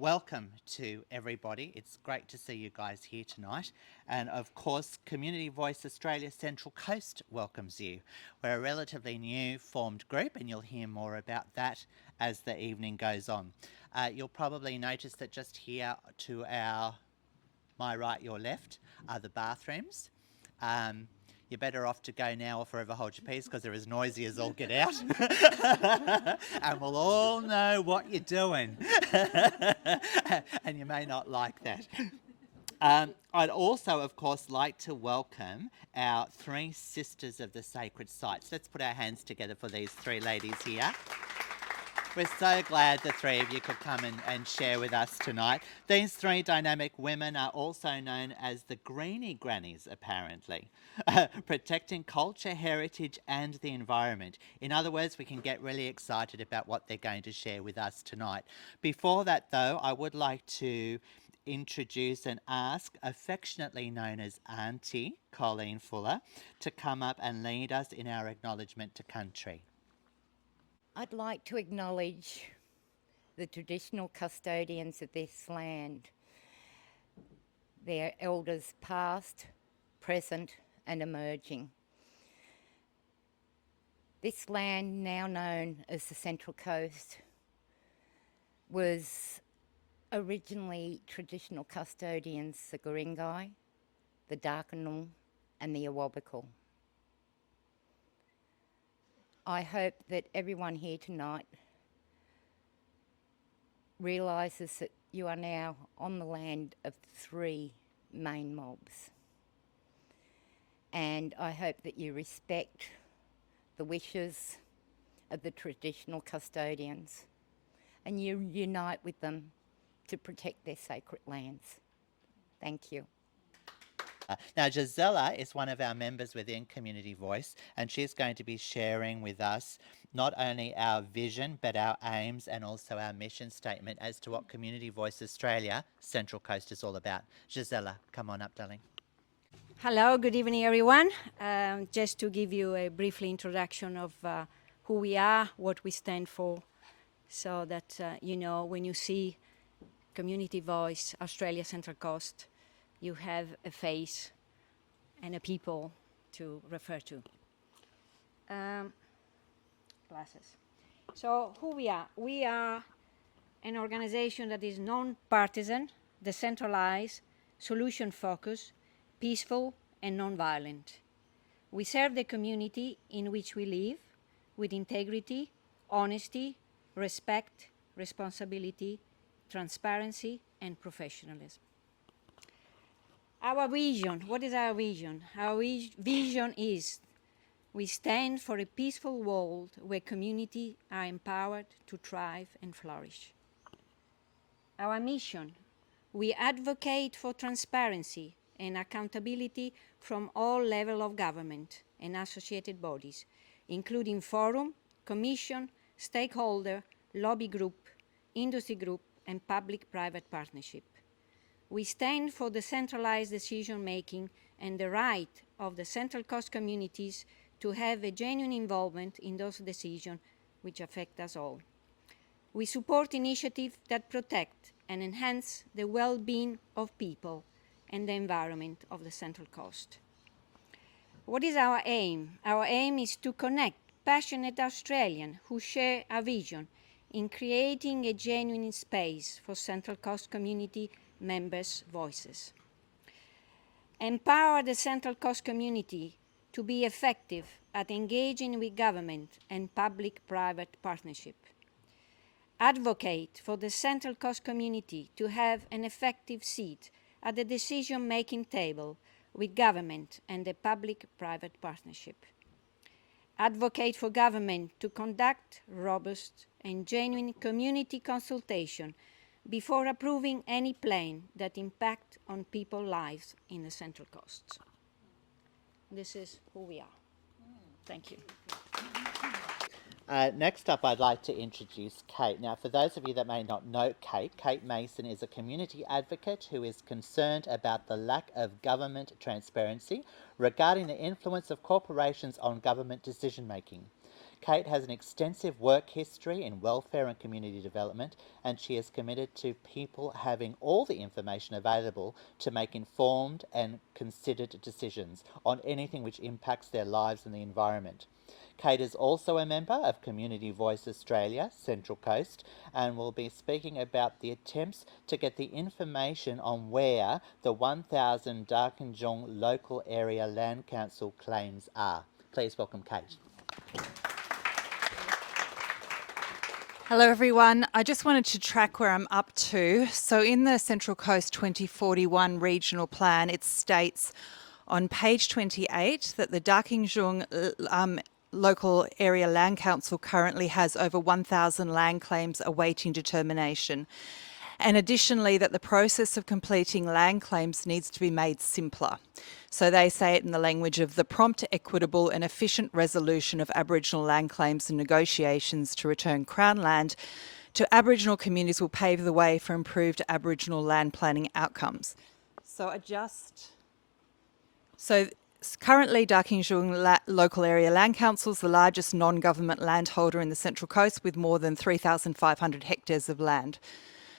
welcome to everybody. It's great to see you guys here tonight. And of course, Community Voice Australia Central Coast welcomes you. We're a relatively new formed group, and you'll hear more about that as the evening goes on. You'll probably notice that just here to my right, your left, are the bathrooms. You're better off to go now or forever hold your peace, because they're as noisy as all get out. And we'll all know what you're doing. And you may not like that. I'd also, of course, like to welcome our three sisters of the sacred sites. Let's put our hands together for these three ladies here. We're so glad the three of you could come and share with us tonight. These three dynamic women are also known as the Greenie Grannies, apparently, protecting culture, heritage and the environment. In other words, we can get really excited about what they're going to share with us tonight. Before that, though, I would like to introduce and ask, affectionately known as Aunty Coleen Fuller, to come up and lead us in our acknowledgement to country. I'd like to acknowledge the traditional custodians of this land, their elders past, present and emerging. This land, now known as the Central Coast, was originally traditional custodians, the Guringai, the Darkinung and the Awabakal. I hope that everyone here tonight realises that you are now on the land of three main mobs. And I hope that you respect the wishes of the traditional custodians and you unite with them to protect their sacred lands. Thank you. Now, Gisela is one of our members within Community Voice, and she's going to be sharing with us not only our vision, but our aims and also our mission statement as to what Community Voice Australia Central Coast is all about. Gisela, come on up, darling. Hello, good evening, everyone. Just to give you a brief introduction of who we are, what we stand for, so that you know when you see Community Voice Australia Central Coast, you have a face and a people to refer to. Glasses. So who we are? We are an organization that is non-partisan, decentralized, solution-focused, peaceful and non-violent. We serve the community in which we live with integrity, honesty, respect, responsibility, transparency and professionalism. Our vision, what is our vision? Our vision is we stand for a peaceful world where communities are empowered to thrive and flourish. Our mission, we advocate for transparency and accountability from all levels of government and associated bodies, including forum, commission, stakeholder, lobby group, industry group, and public-private partnership. We stand for the centralized decision-making and the right of the Central Coast communities to have a genuine involvement in those decisions which affect us all. We support initiatives that protect and enhance the well-being of people and the environment of the Central Coast. What is our aim? Our aim is to connect passionate Australians who share our vision in creating a genuine space for Central Coast community members' voices. Empower the Central Coast community to be effective at engaging with government and public-private partnership. Advocate for the Central Coast community to have an effective seat at the decision-making table with government and the public-private partnership. Advocate for government to conduct robust and genuine community consultation before approving any plan that impact on people's lives in the Central Coast. This is who we are. Thank you. Next up, I'd like to introduce Kate. Now, for those of you that may not know Kate, Kate Mason is a community advocate who is concerned about the lack of government transparency regarding the influence of corporations on government decision-making. Kate has an extensive work history in welfare and community development, and she is committed to people having all the information available to make informed and considered decisions on anything which impacts their lives and the environment. Kate is also a member of Community Voice Australia Central Coast and will be speaking about the attempts to get the information on where the 1,000 Darkinjung local area land council claims are. Please welcome Kate. Hello everyone. I just wanted to track where I'm up to. So in the Central Coast 2041 regional plan, it states on page 28 that the Darkinjung local area land council currently has over 1,000 land claims awaiting determination. And additionally, that the process of completing land claims needs to be made simpler. So they say it in the language of the prompt, equitable and efficient resolution of Aboriginal land claims and negotiations to return Crown land to Aboriginal communities will pave the way for improved Aboriginal land planning outcomes. Currently, Darkinjung Local Area Land Council is the largest non-government landholder in the Central Coast with more than 3,500 hectares of land.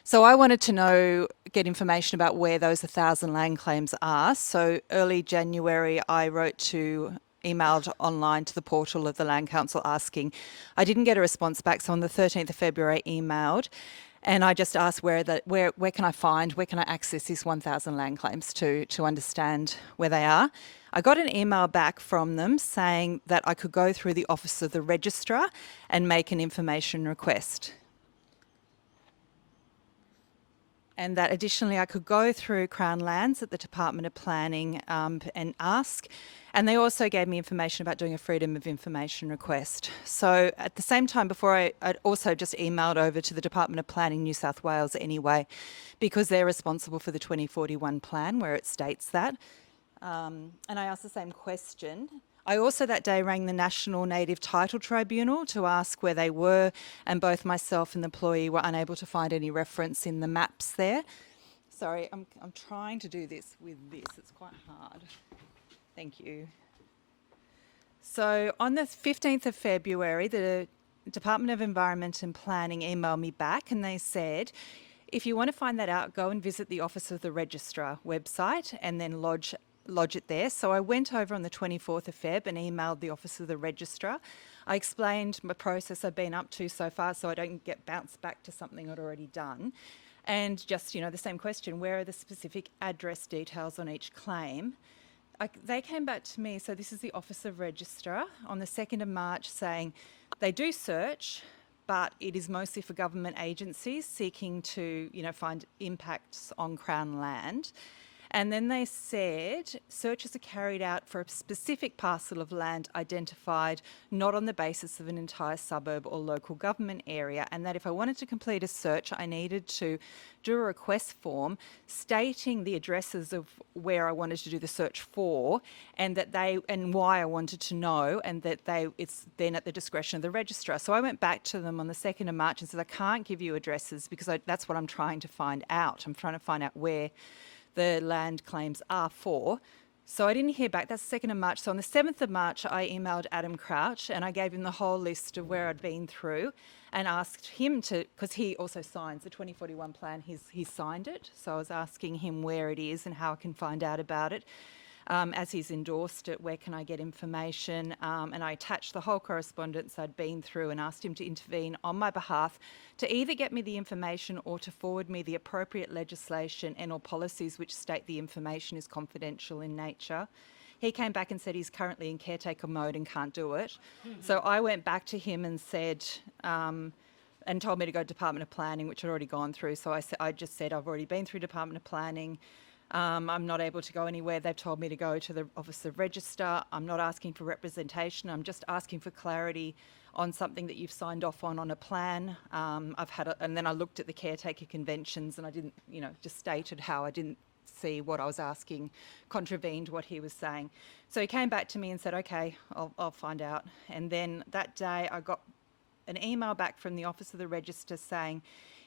So I wanted to get information about where those 1,000 land claims are. So early January, I emailed online to the portal of the Land Council asking. I didn't get a response back, so on the 13th of February, I emailed. And I just asked where can I access these 1,000 land claims to understand where they are. I got an email back from them saying that I could go through the Office of the Registrar and make an information request. And that additionally I could go through Crown Lands at the Department of Planning and ask. And they also gave me information about doing a Freedom of Information request. So at the same time, before I'd also just emailed over to the Department of Planning New South Wales anyway, because they're responsible for the 2041 plan where it states that. And I asked the same question. I also that day rang the National Native Title Tribunal to ask where they were, and both myself and the employee were unable to find any reference in the maps there. Sorry, I'm trying to do this with this. It's quite hard. Thank you. So on the 15th of February, the Department of Environment and Planning emailed me back and they said, if you want to find that out, go and visit the Office of the Registrar website and then lodge it there. So I went over on the 24th of Feb and emailed the Office of the Registrar. I explained my process I've been up to so far so I don't get bounced back to something I'd already done. And just, the same question, where are the specific address details on each claim? They came back to me, so this is the Office of Registrar, on the 2nd of March saying they do search, but it is mostly for government agencies seeking to, find impacts on Crown land. And then they said searches are carried out for a specific parcel of land identified, not on the basis of an entire suburb or local government area, and that if I wanted to complete a search, I needed to do a request form stating the addresses of where I wanted to do the search for, and why I wanted to know, and that it's then at the discretion of the registrar. So I went back to them on the 2nd of March and said I can't give you addresses because that's what I'm trying to find out. I'm trying to find out where the land claims are for. So I didn't hear back. That's the 2nd of March. So on the 7th of March, I emailed Adam Crouch and I gave him the whole list of where I'd been through and asked him to, because he also signs the 2041 plan, he's signed it. So I was asking him where it is and how I can find out about it. As he's endorsed it, where can I get information? And I attached the whole correspondence I'd been through and asked him to intervene on my behalf to either get me the information or to forward me the appropriate legislation and or policies which state the information is confidential in nature. He came back and said he's currently in caretaker mode and can't do it. So I went back to him and said, and told me to go to Department of Planning, which I'd already gone through. So I just said, I've already been through Department of Planning. I'm not able to go anywhere. They've told me to go to the Office of Register. I'm not asking for representation. I'm just asking for clarity on something that you've signed off on a plan. And then I looked at the caretaker conventions and I didn't, just stated how I didn't see what I was asking contravened what he was saying. So he came back to me and said, okay, I'll find out. And then that day I got an email back from the Office of the Register saying,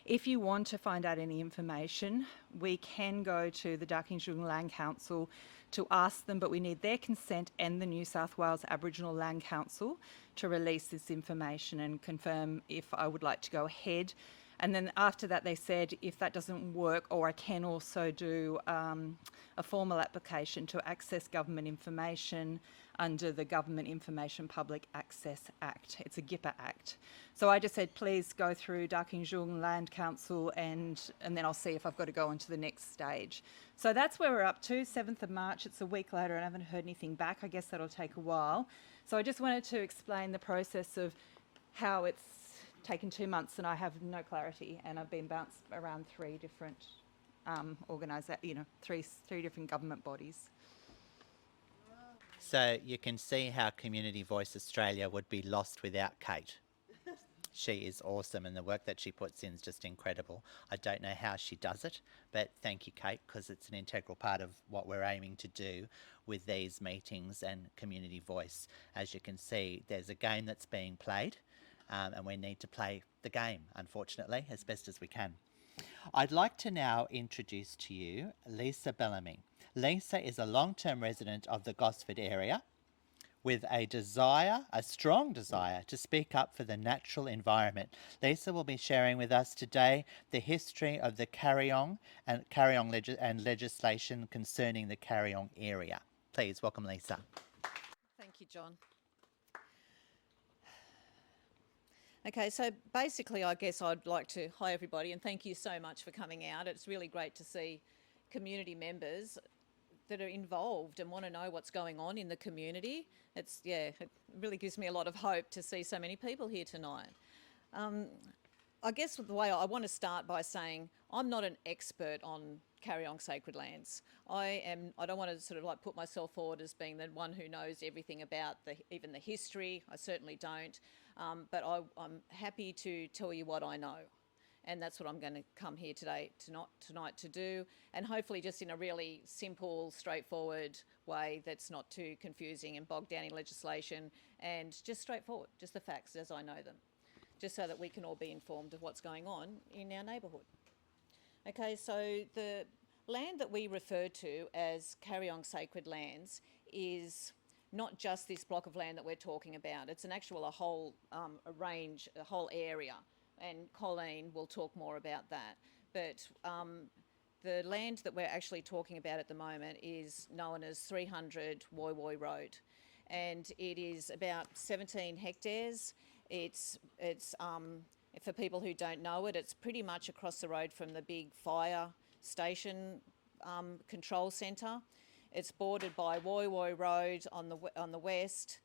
If you want to find out any information, we can go to the Darkinjung Land Council to ask them, but we need their consent and the New South Wales Aboriginal Land Council to release this information and confirm if I would like to go ahead. And then after that, they said if that doesn't work, or I can also do a formal application to access government information under the Government Information Public Access Act. It's a GIPA Act. So I just said, please go through Darkinjung Land Council and then I'll see if I've got to go on to the next stage. So that's where we're up to, 7th of March. It's a week later and I haven't heard anything back. I guess that'll take a while. So I just wanted to explain the process of how it's taken 2 months and I have no clarity, and I've been bounced around three different three different government bodies. So you can see how Community Voice Australia would be lost without Kate. She is awesome and the work that she puts in is just incredible. I don't know how she does it, but thank you, Kate, because it's an integral part of what we're aiming to do with these meetings and Community Voice. As you can see, there's a game that's being played and we need to play the game, unfortunately, as best as we can. I'd like to now introduce to you Lisa Bellamy. Lisa is a long-term resident of the Gosford area with a strong desire to speak up for the natural environment. Lisa will be sharing with us today the history of the Kariong and legislation concerning the Kariong area. Please welcome Lisa. Thank you, John. Okay, so basically I guess I'd like to, hi everybody, and thank you so much for coming out. It's really great to see community members that are involved and want to know what's going on in the community. It really gives me a lot of hope to see so many people here tonight. I guess the way I want to start by saying I'm not an expert on Kariong sacred lands. I don't want to sort of like put myself forward as being the one who knows everything about even the history. I certainly don't. But I'm happy to tell you what I know. And that's what I'm going to come here tonight to do, and hopefully just in a really simple, straightforward way that's not too confusing and bogged down in legislation, and just straightforward, just the facts as I know them, just so that we can all be informed of what's going on in our neighbourhood. Okay, so the land that we refer to as Kariong sacred lands is not just this block of land that we're talking about. It's a whole range, a whole area. And Coleen will talk more about that. But the land that we're actually talking about at the moment is known as 300 Woy Woy Road. And it is about 17 hectares. It's for people who don't know it, it's pretty much across the road from the big fire station control centre. It's bordered by Woy Woy Road on the west.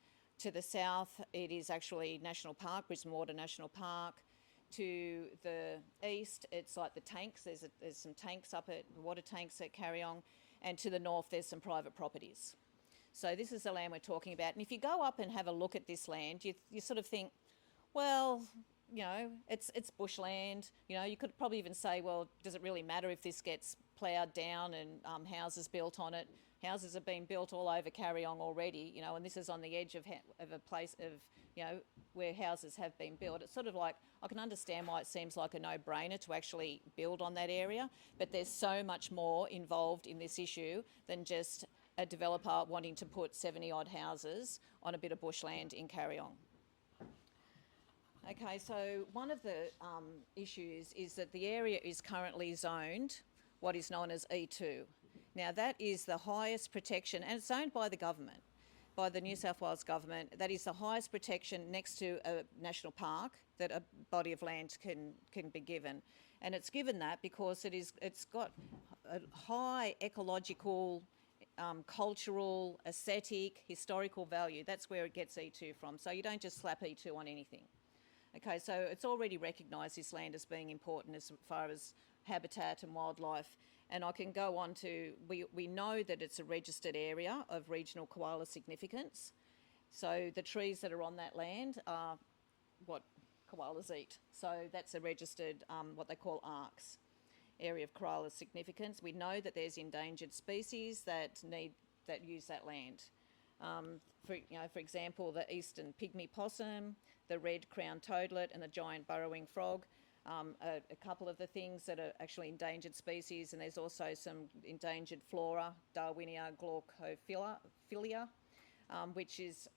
To the south, it is actually National Park, Brisbane Water National Park. To the east, it's like the tanks. There's some tanks up at water tanks at Kariong, and to the north, there's some private properties. So this is the land we're talking about. And if you go up and have a look at this land, you sort of think, well, you know, it's bushland. You know, you could probably even say, well, does it really matter if this gets ploughed down and houses built on it? Houses have been built all over Kariong already, you know, and this is on the edge of a place of, you know, where houses have been built. It's sort of like, I can understand why it seems like a no-brainer to actually build on that area, but there's so much more involved in this issue than just a developer wanting to put 70-odd houses on a bit of bushland in Kariong. Okay, so one of the issues is that the area is currently zoned what is known as E2. Now that is the highest protection, and it's owned by the government, by the New South Wales government. That is the highest protection next to a national park that a body of land can be given. And it's given that because it's got a high ecological, cultural, aesthetic, historical value. That's where it gets E2 from. So you don't just slap E2 on anything. Okay, so it's already recognised this land as being important as far as habitat and wildlife. And I can go on to, we know that it's a registered area of regional koala significance. So the trees that are on that land are what koalas eat. So that's a registered, what they call ARCs, area of koala significance. We know that there's endangered species that use that land. For example, the eastern pygmy possum, the red crowned toadlet and the giant burrowing frog. a couple of the things that are actually endangered species, and there's also some endangered flora, Darwinia glaucophilia, which is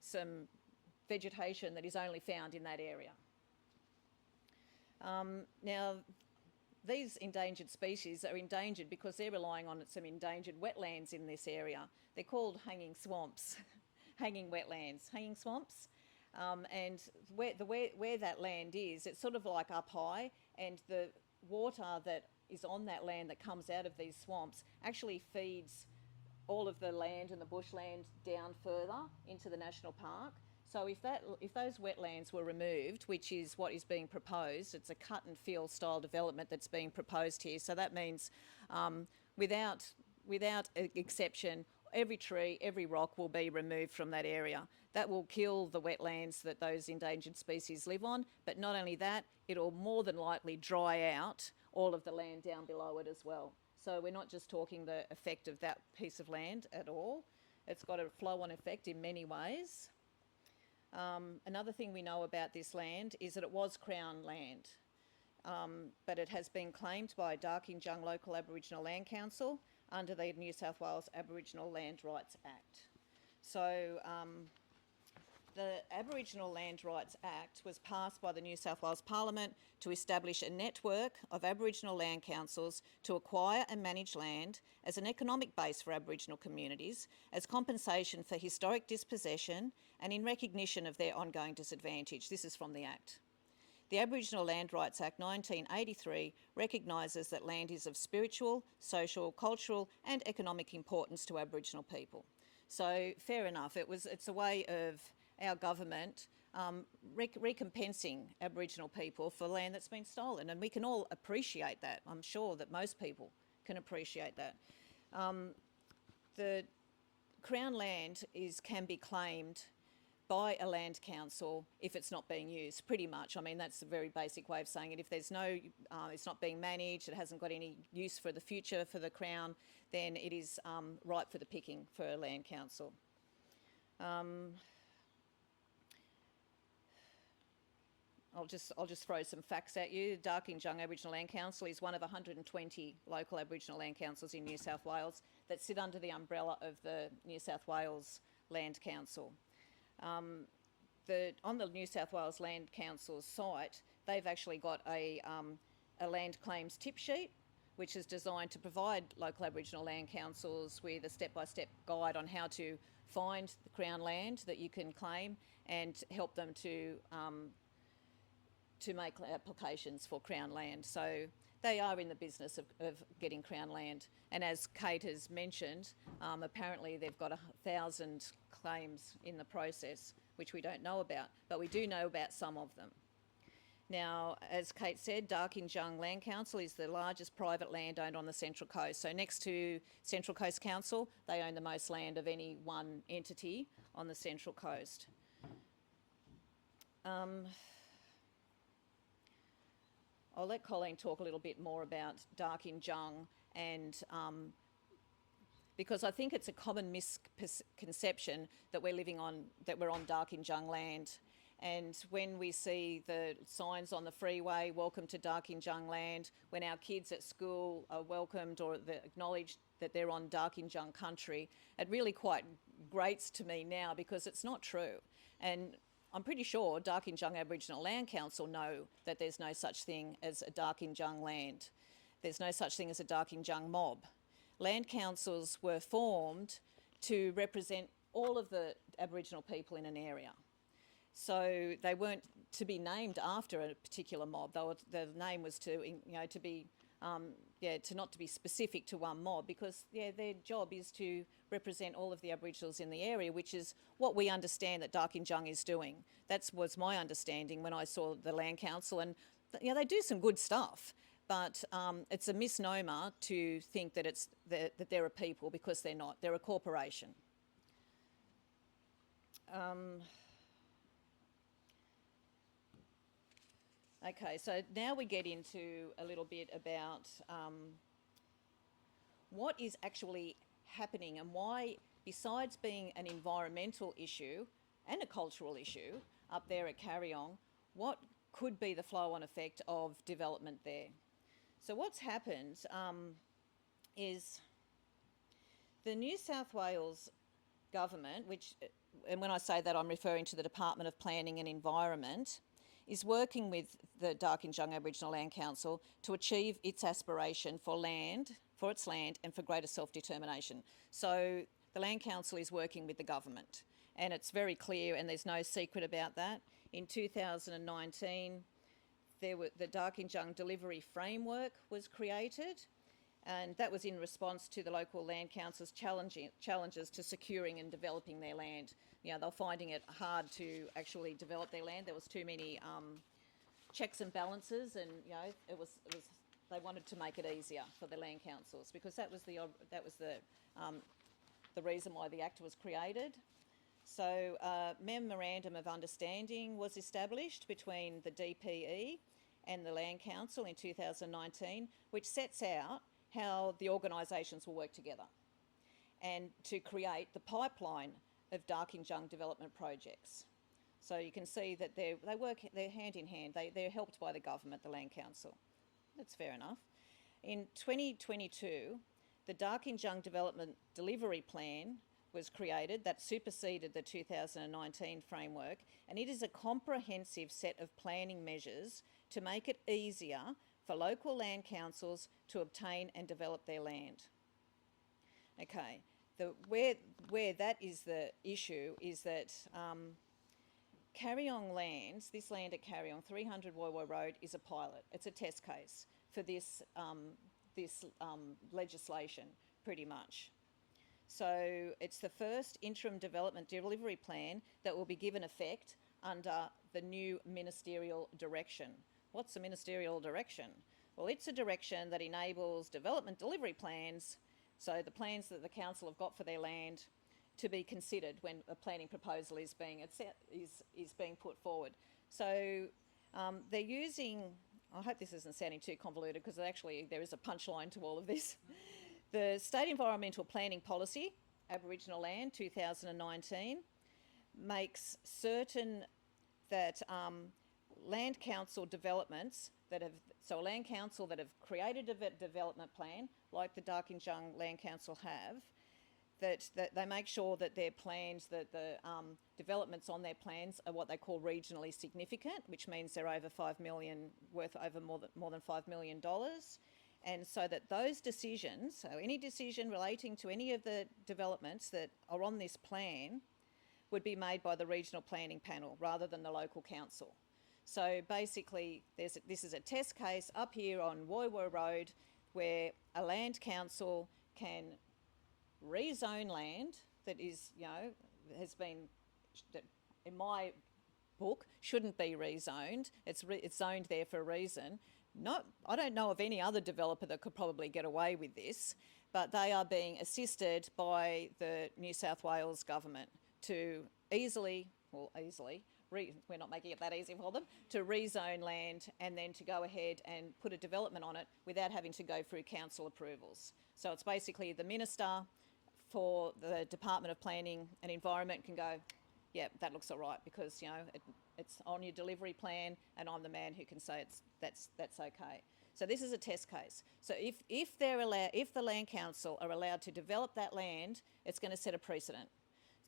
some vegetation that is only found in that area. Now, these endangered species are endangered because they're relying on some endangered wetlands in this area. They're called hanging swamps, hanging wetlands, hanging swamps. And where that land is, it's sort of like up high, and the water that is on that land that comes out of these swamps actually feeds all of the land and the bushland down further into the national park. So if those wetlands were removed, which is what is being proposed, it's a cut and fill style development that's being proposed here. So that means without exception, every tree, every rock will be removed from that area. That will kill the wetlands that those endangered species live on, but not only that, it'll more than likely dry out all of the land down below it as well. So we're not just talking the effect of that piece of land at all. It's got a flow-on effect in many ways. Another thing we know about this land is that it was Crown land, but it has been claimed by Darkinjung Local Aboriginal Land Council under the New South Wales Aboriginal Land Rights Act. So the Aboriginal Land Rights Act was passed by the New South Wales Parliament to establish a network of Aboriginal land councils to acquire and manage land as an economic base for Aboriginal communities, as compensation for historic dispossession and in recognition of their ongoing disadvantage. This is from the Act. The Aboriginal Land Rights Act 1983 recognises that land is of spiritual, social, cultural and economic importance to Aboriginal people. So fair enough, it's a way of our government recompensing Aboriginal people for land that's been stolen, and we can all appreciate that. I'm sure that most people can appreciate that. The Crown land can be claimed by a land council if it's not being used, pretty much. I mean, that's a very basic way of saying it. If there's it's not being managed, it hasn't got any use for the future for the Crown, then it is ripe for the picking for a land council. I'll just throw some facts at you. Darkinjung Aboriginal Land Council is one of 120 local Aboriginal land councils in New South Wales that sit under the umbrella of the New South Wales Land Council. On the New South Wales Land Council's site, they've actually got a land claims tip sheet, which is designed to provide local Aboriginal land councils with a step-by-step guide on how to find the Crown land that you can claim and help them to make applications for Crown land. So they are in the business of getting Crown land. And as Kate has mentioned, apparently they've got 1,000 claims in the process, which we don't know about, but we do know about some of them. Now, as Kate said, Darkinjung Land Council is the largest private land owned on the Central Coast. So next to Central Coast Council, they own the most land of any one entity on the Central Coast. I'll let Coleen talk a little bit more about Darkinjung, and because I think it's a common misconception that we're on Darkinjung land. And when we see the signs on the freeway, welcome to Darkinjung land, when our kids at school are welcomed or acknowledged that they're on Darkinjung country, it really quite grates to me now because it's not true. And I'm pretty sure Darkinjung Aboriginal Land Council know that there's no such thing as a Darkinjung land. There's no such thing as a Darkinjung mob. Land councils were formed to represent all of the Aboriginal people in an area. So they weren't to be named after a particular mob. The name was to not to be specific to one mob, because their job is to represent all of the Aboriginals in the area, which is what we understand that Darkinjung is doing. That was my understanding when I saw the Land Council, and they do some good stuff, but it's a misnomer to think that that they're a people, because they're not. They're a corporation. Okay, so now we get into a little bit about what is actually happening and why, besides being an environmental issue and a cultural issue up there at Kariong, what could be the flow-on effect of development there. So what's happened is the New South Wales government, and when I say that I'm referring to the Department of Planning and Environment, is working with the Darkinjung Aboriginal Land Council to achieve its aspiration for its land and for greater self-determination. So the Land Council is working with the government, and it's very clear and there's no secret about that. In 2019, the Darkinjung Delivery Framework was created, and that was in response to the local land council's challenges to securing and developing their land. You know, they're finding it hard to actually develop their land. There was too many checks and balances, and you know, they wanted to make it easier for the land councils, because that was the reason why the Act was created. So a memorandum of understanding was established between the DPE and the Land Council in 2019, which sets out how the organisations will work together and to create the pipeline of Darkinjung development projects. So you can see that they're hand in hand. They're helped by the government, the Land Council. That's fair enough. In 2022, the Darkinjung Development Delivery Plan was created that superseded the 2019 framework, and it is a comprehensive set of planning measures to make it easier for local land councils to obtain and develop their land. Okay, where that is the issue is that Kariong lands, this land at Kariong, 300 Woiwo Road, is a pilot. It's a test case for this legislation, pretty much. So it's the first interim development delivery plan that will be given effect under the new ministerial direction. What's a ministerial direction? Well, it's a direction that enables development delivery plans, so the plans that the council have got for their land, to be considered when a planning proposal is being put forward. So they're using, I hope this isn't sounding too convoluted, because actually there is a punchline to all of this. The State Environmental Planning Policy, Aboriginal Land 2019, makes certain that land council developments so a land council that have created a development plan, like the Darkinjung Land Council have, that they make sure that their plans, that the developments on their plans are what they call regionally significant, which means they're over $5 million, worth over more than $5 million. And so that those decisions, so any decision relating to any of the developments that are on this plan, would be made by the regional planning panel rather than the local council. So basically, this is a test case up here on Woiwo Road, where a land council can rezone land that is, you know, that in my book shouldn't be rezoned. It's zoned there for a reason. I don't know of any other developer that could probably get away with this, but they are being assisted by the New South Wales government to we're not making it that easy for them, to rezone land and then to go ahead and put a development on it without having to go through council approvals. So it's basically the Minister for the Department of Planning and Environment can go, yeah, that looks all right, because, you know, it's on your delivery plan, and I'm the man who can say that's okay. So this is a test case. So if the Land Council are allowed to develop that land, it's going to set a precedent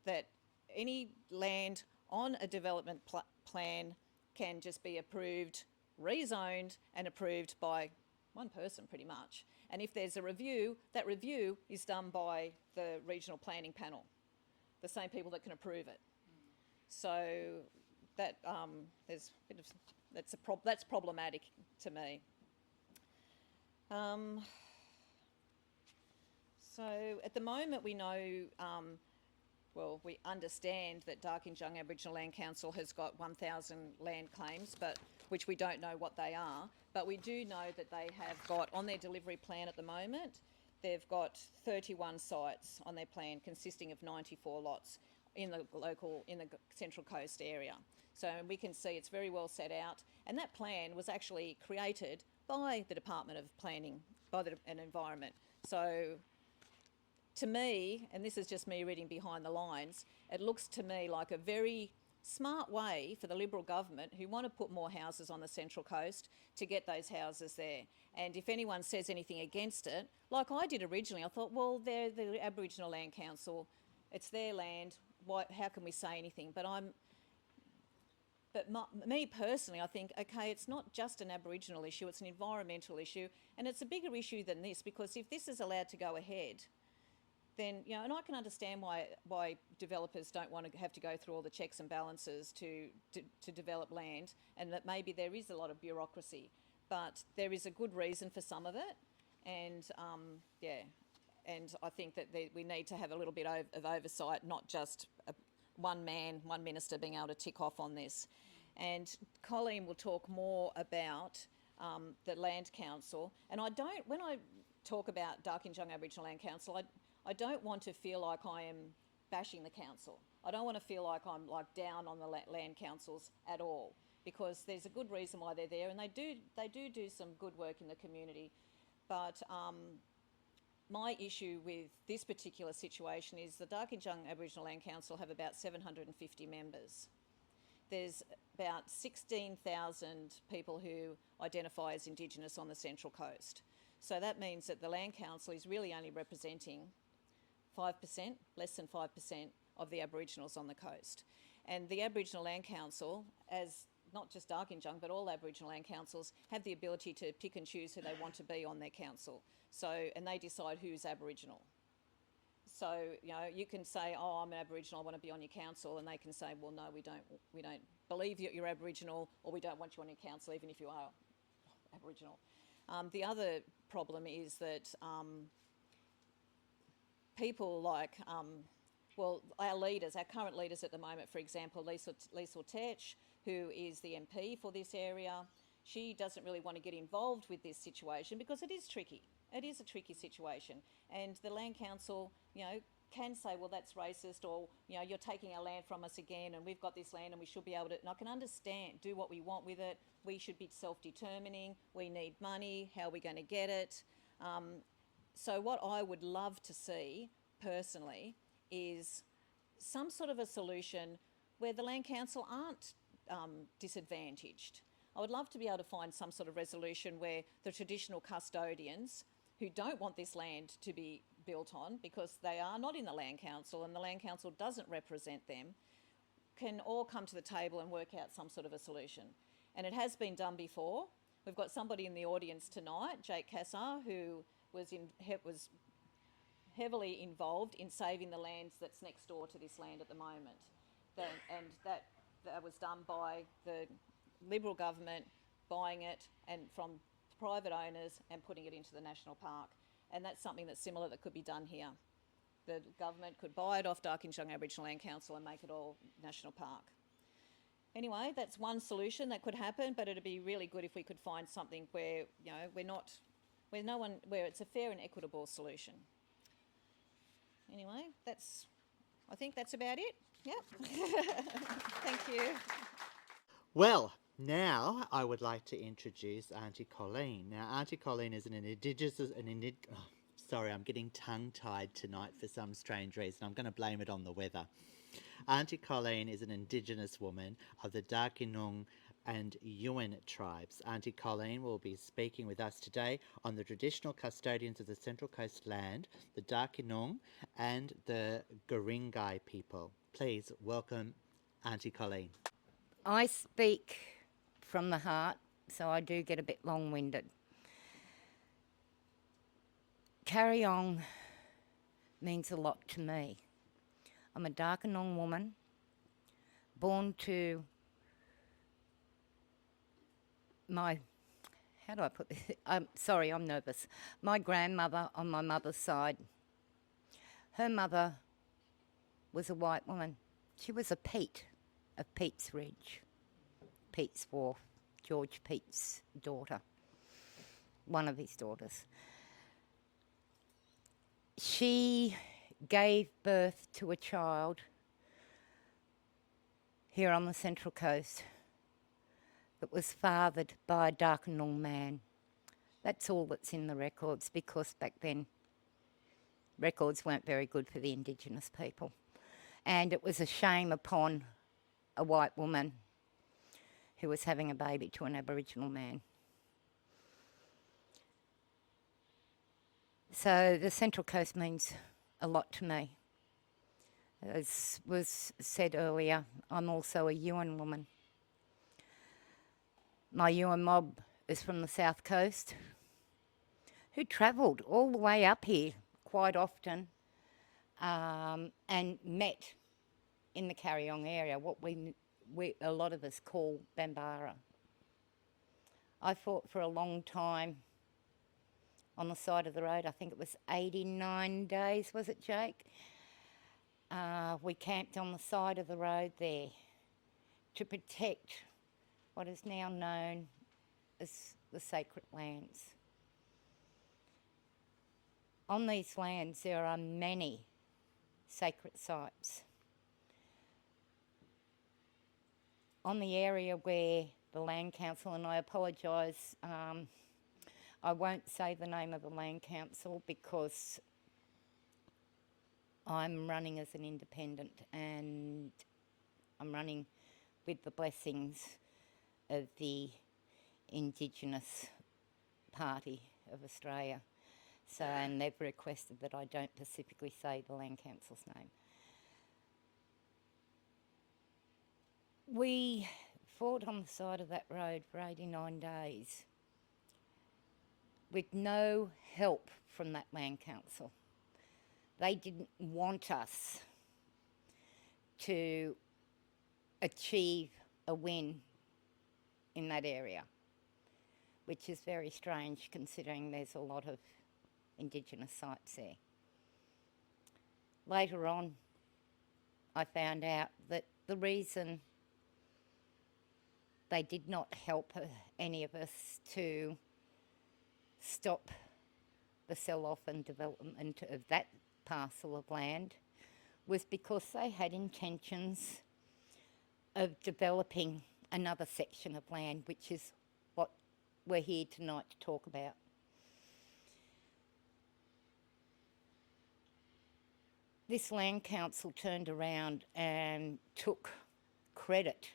that any land on a development plan can just be approved, rezoned and approved by one person pretty much. And if there's a review, that review is done by the regional planning panel, the same people that can approve it. So that there's a bit of, that's problematic to me. So at the moment we know, we understand that Darkinjung Aboriginal Land Council has got 1,000 land claims, which we don't know what they are, but we do know that they have got, on their delivery plan at the moment, they've got 31 sites on their plan consisting of 94 lots in the Central Coast area. So we can see it's very well set out, and that plan was actually created by the Department of Planning and Environment. So to me, and this is just me reading behind the lines, it looks to me like a very smart way for the Liberal government who want to put more houses on the Central Coast to get those houses there. And if anyone says anything against it, like I did originally, I thought, well, they're the Aboriginal Land Council, it's their land, how can we say anything? Me personally, I think, okay, it's not just an Aboriginal issue, it's an environmental issue, and it's a bigger issue than this, because if this is allowed to go ahead, then, you know, and I can understand why developers don't want to have to go through all the checks and balances to develop land, and that maybe there is a lot of bureaucracy, but there is a good reason for some of it, and and I think that we need to have a little bit of oversight, not just one man, one minister being able to tick off on this. And Coleen will talk more about the Land Council, and when I talk about Darkinjung Aboriginal Land Council, I don't want to feel like I am bashing the council. I don't want to feel like I'm like down on the land councils at all, because there's a good reason why they're there, and they do some good work in the community. But my issue with this particular situation is the Darkinjung Aboriginal Land Council have about 750 members. There's about 16,000 people who identify as Indigenous on the Central Coast. So that means that the Land Council is really only representing 5%, less than 5% of the Aboriginals on the coast. And the Aboriginal Land Council, as not just Darkinjung, but all Aboriginal land councils, have the ability to pick and choose who they want to be on their council. So, and they decide who's Aboriginal. So, you know, you can say, oh, I'm an Aboriginal, I want to be on your council, and they can say, well, no, we don't believe that you're Aboriginal, or we don't want you on your council, even if you are Aboriginal. The other problem is that people like, our leaders, our current leaders at the moment, for example, Lisa Tech, who is the MP for this area, she doesn't really want to get involved with this situation because it is tricky. It is a tricky situation. And the Land Council, you know, can say, well, that's racist, or, you know, you're taking our land from us again, and we've got this land and we should be able to, and I can understand, do what we want with it. We should be self-determining. We need money. How are we going to get it? So what I would love to see, personally, is some sort of a solution where the Land Council aren't disadvantaged. I would love to be able to find some sort of resolution where the traditional custodians who don't want this land to be built on because they are not in the Land Council and the Land Council doesn't represent them, can all come to the table and work out some sort of a solution. And it has been done before. We've got somebody in the audience tonight, Jake Cassar, who was heavily involved in saving the land that's next door to this land at the moment. And that was done by the Liberal government buying it and from private owners and putting it into the national park. And that's something that's similar that could be done here. The government could buy it off Darkinjung Aboriginal Land Council and make it all national park. Anyway, that's one solution that could happen, but it'd be really good if we could find something where, you know, where it's a fair and equitable solution. Anyway, I think that's about it. Yep. Thank you. Well, now I would like to introduce Aunty Coleen. Now, Aunty Coleen is sorry, I'm getting tongue-tied tonight for some strange reason. I'm going to blame it on the weather. Aunty Coleen is an Indigenous woman of the Darkinjung and Yuin tribes. Aunty Coleen will be speaking with us today on the traditional custodians of the Central Coast land, the Darkinjung and the Guringai people. Please welcome Aunty Coleen. I speak from the heart, so I do get a bit long-winded. Kariong means a lot to me. I'm a Darkinjung woman, born to how do I put this? Sorry, I'm nervous. My grandmother on my mother's side, her mother was a white woman. She was a Pete of Pete's Ridge, Pete's Wharf, George Pete's daughter, one of his daughters. She gave birth to a child here on the Central Coast that was fathered by a Darkinjung man. That's all that's in the records, because back then records weren't very good for the Indigenous people. And it was a shame upon a white woman who was having a baby to an Aboriginal man. So the Central Coast means a lot to me. As was said earlier, I'm also a Yuin woman. My Yuin mob is from the South Coast, who travelled all the way up here quite often and met in the Kariong area, what we a lot of us call Bambara. I fought for a long time on the side of the road. I think it was 89 days, was it, Jake? We camped on the side of the road there to protect what is now known as the sacred lands. On these lands there are many sacred sites. On the area where the Land Council, and I apologise, I won't say the name of the Land Council because I'm running as an independent and I'm running with the blessings of the Indigenous Party of Australia. So, and they've requested that I don't specifically say the Land Council's name. We fought on the side of that road for 89 days with no help from that Land Council. They didn't want us to achieve a win in that area, which is very strange considering there's a lot of Indigenous sites there. Later on, I found out that the reason they did not help any of us to stop the sell-off and development of that parcel of land was because they had intentions of developing another section of land, which is what we're here tonight to talk about. This Land Council turned around and took credit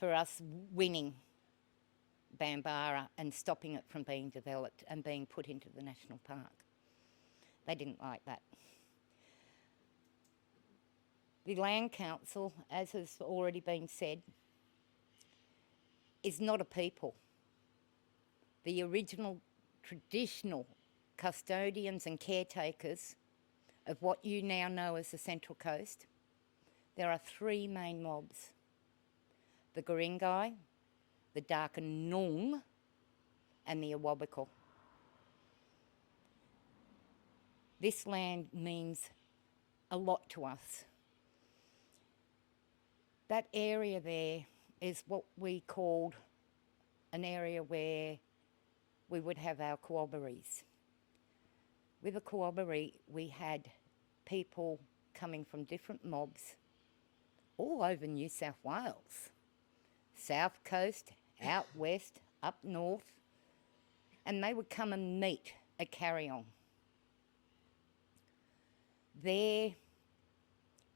for us winning Bambara and stopping it from being developed and being put into the national park. They didn't like that. The Land Council, as has already been said, is not a people. The original traditional custodians and caretakers of what you now know as the Central Coast, there are three main mobs: the Guringai, the Darkinung, and the Awabakal. This land means a lot to us. That area there is what we called an area where we would have our corroborees. With a corroboree, we had people coming from different mobs all over New South Wales, South Coast, out west, up north, and they would come and meet at Kariong. There,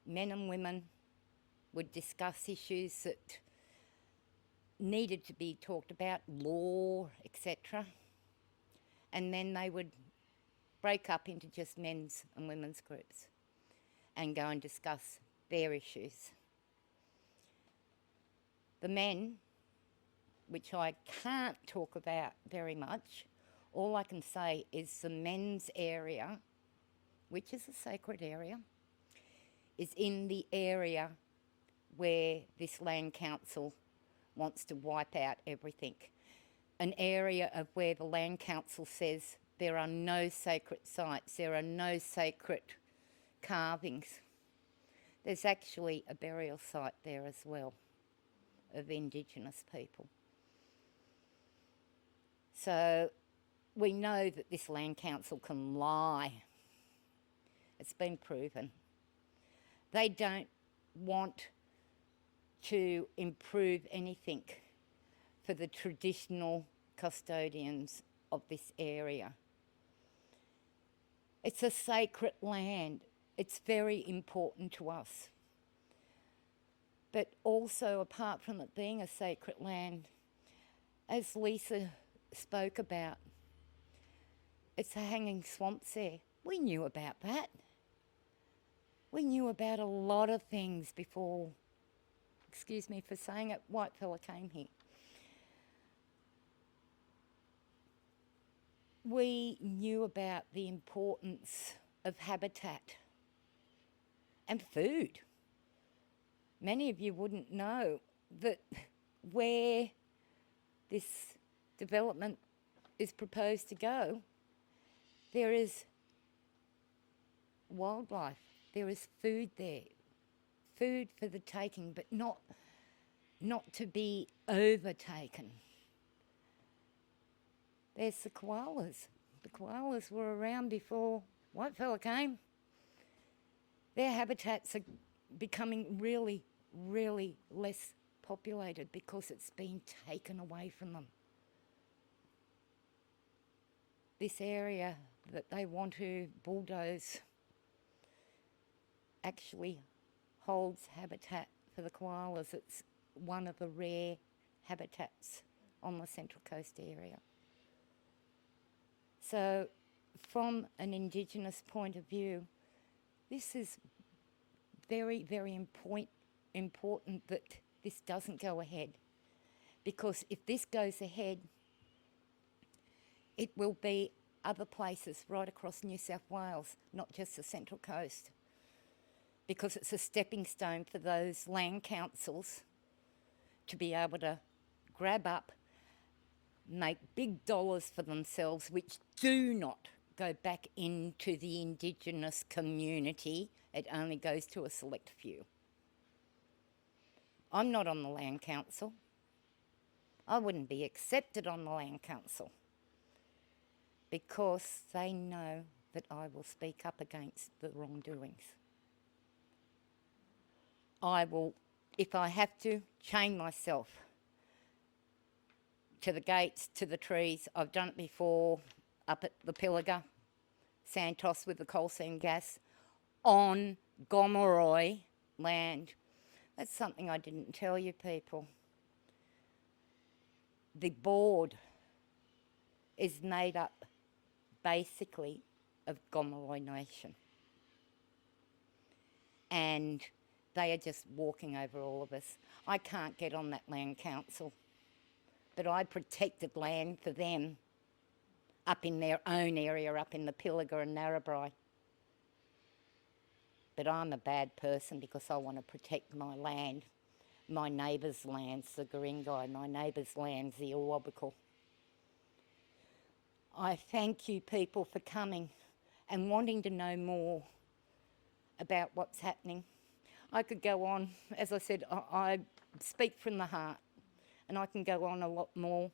men and women would discuss issues that needed to be talked about, law, etc. And then they would break up into just men's and women's groups and go and discuss their issues. The men, which I can't talk about very much, all I can say is the men's area, which is a sacred area, is in the area where this Land Council wants to wipe out everything. An area of where the Land Council says there are no sacred sites, there are no sacred carvings. There's actually a burial site there as well of Indigenous people. So we know that this Land Council can lie. It's been proven. They don't want to improve anything for the traditional custodians of this area. It's a sacred land. It's very important to us. But also, apart from it being a sacred land, as Lisa spoke about, it's the hanging swamps there. We knew about that. We knew about a lot of things before, excuse me for saying it, Whitefella came here. We knew about the importance of habitat and food. Many of you wouldn't know that where this development is proposed to go, there is wildlife, there is food there, food for the taking, but not to be overtaken. There's the koalas. The koalas were around before Whitefella came. Their habitats are becoming really, really less populated because it's been taken away from them. This area that they want to bulldoze actually holds habitat for the koalas. It's one of the rare habitats on the Central Coast area. So from an Indigenous point of view, this is very, very important that this doesn't go ahead, because if this goes ahead, it will be other places right across New South Wales, not just the Central Coast, because it's a stepping stone for those land councils to be able to grab up, make big dollars for themselves, which do not go back into the Indigenous community. It only goes to a select few. I'm not on the Land Council. I wouldn't be accepted on the Land Council because they know that I will speak up against the wrongdoings. I will, if I have to, chain myself to the gates, to the trees. I've done it before up at the Pilliga, Santos with the coal seam gas, on Gomeroi land. That's something I didn't tell you people. The board is made up basically of Gomeroi Nation. And they are just walking over all of us. I can't get on that land council, but I protected land for them up in their own area, up in the Pilliga and Narrabri. But I'm a bad person because I want to protect my land, my neighbours' lands, the Guringai, my neighbours' lands, the Awabakal. I thank you people for coming and wanting to know more about what's happening. I could go on, as I said, I speak from the heart, and I can go on a lot more.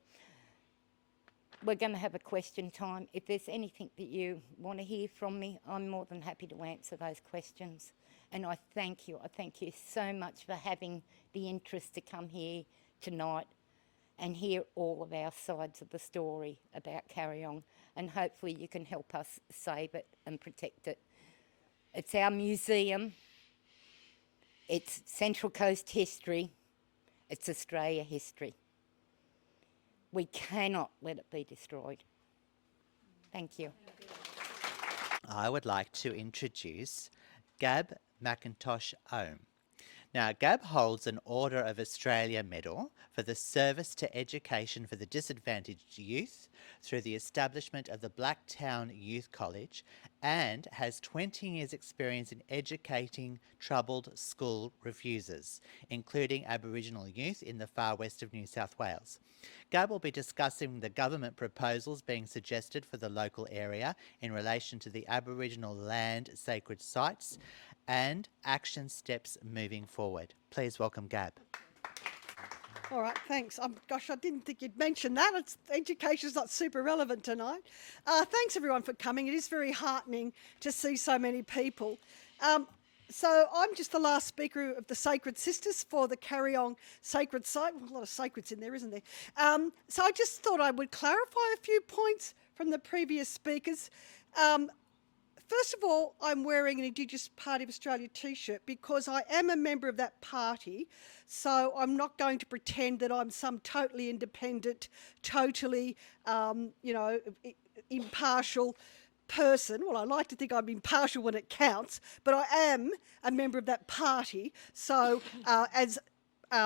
We're going to have a question time. If there's anything that you want to hear from me, I'm more than happy to answer those questions. And I thank you so much for having the interest to come here tonight and hear all of our sides of the story about Kariong, and hopefully you can help us save it and protect it. It's our museum, it's Central Coast history, it's Australia history. We cannot let it be destroyed. Thank you. I would like to introduce Gab Mcintosh Ohm. Now, Gab holds an Order of Australia Medal for the service to education for the disadvantaged youth through the establishment of the Blacktown Youth College, and has 20 years' experience in educating troubled school refusers, including Aboriginal youth in the far west of New South Wales. Gab will be discussing the government proposals being suggested for the local area in relation to the Aboriginal land sacred sites and action steps moving forward. Please welcome Gab. All right, thanks. Gosh, I didn't think you'd mention that. Education's not super relevant tonight. Thanks everyone for coming. It is very heartening to see so many people. So I'm just the last speaker of the Sacred Sisters for the Kariong Sacred Site. A lot of sacreds in there, isn't there? So I just thought I would clarify a few points from the previous speakers. First of all, I'm wearing an Indigenous Party of Australia t-shirt because I am a member of that party, so I'm not going to pretend that I'm some totally independent, totally, impartial person. Well, I like to think I'm impartial when it counts, but I am a member of that party, so as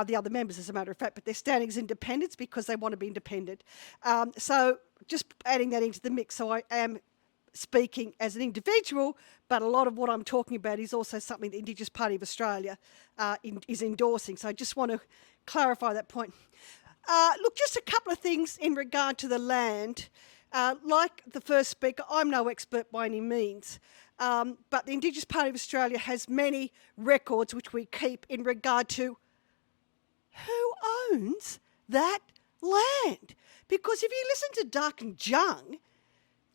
the other members, as a matter of fact, but they're standing as independents because they want to be independent. So just adding that into the mix, so I am speaking as an individual, but a lot of what I'm talking about is also something the Indigenous Party of Australia is endorsing. So I just want to clarify that point. Look, just a couple of things in regard to the land. Like the first speaker, I'm no expert by any means, but the Indigenous Party of Australia has many records which we keep in regard to who owns that land. Because if you listen to Dark and Jung,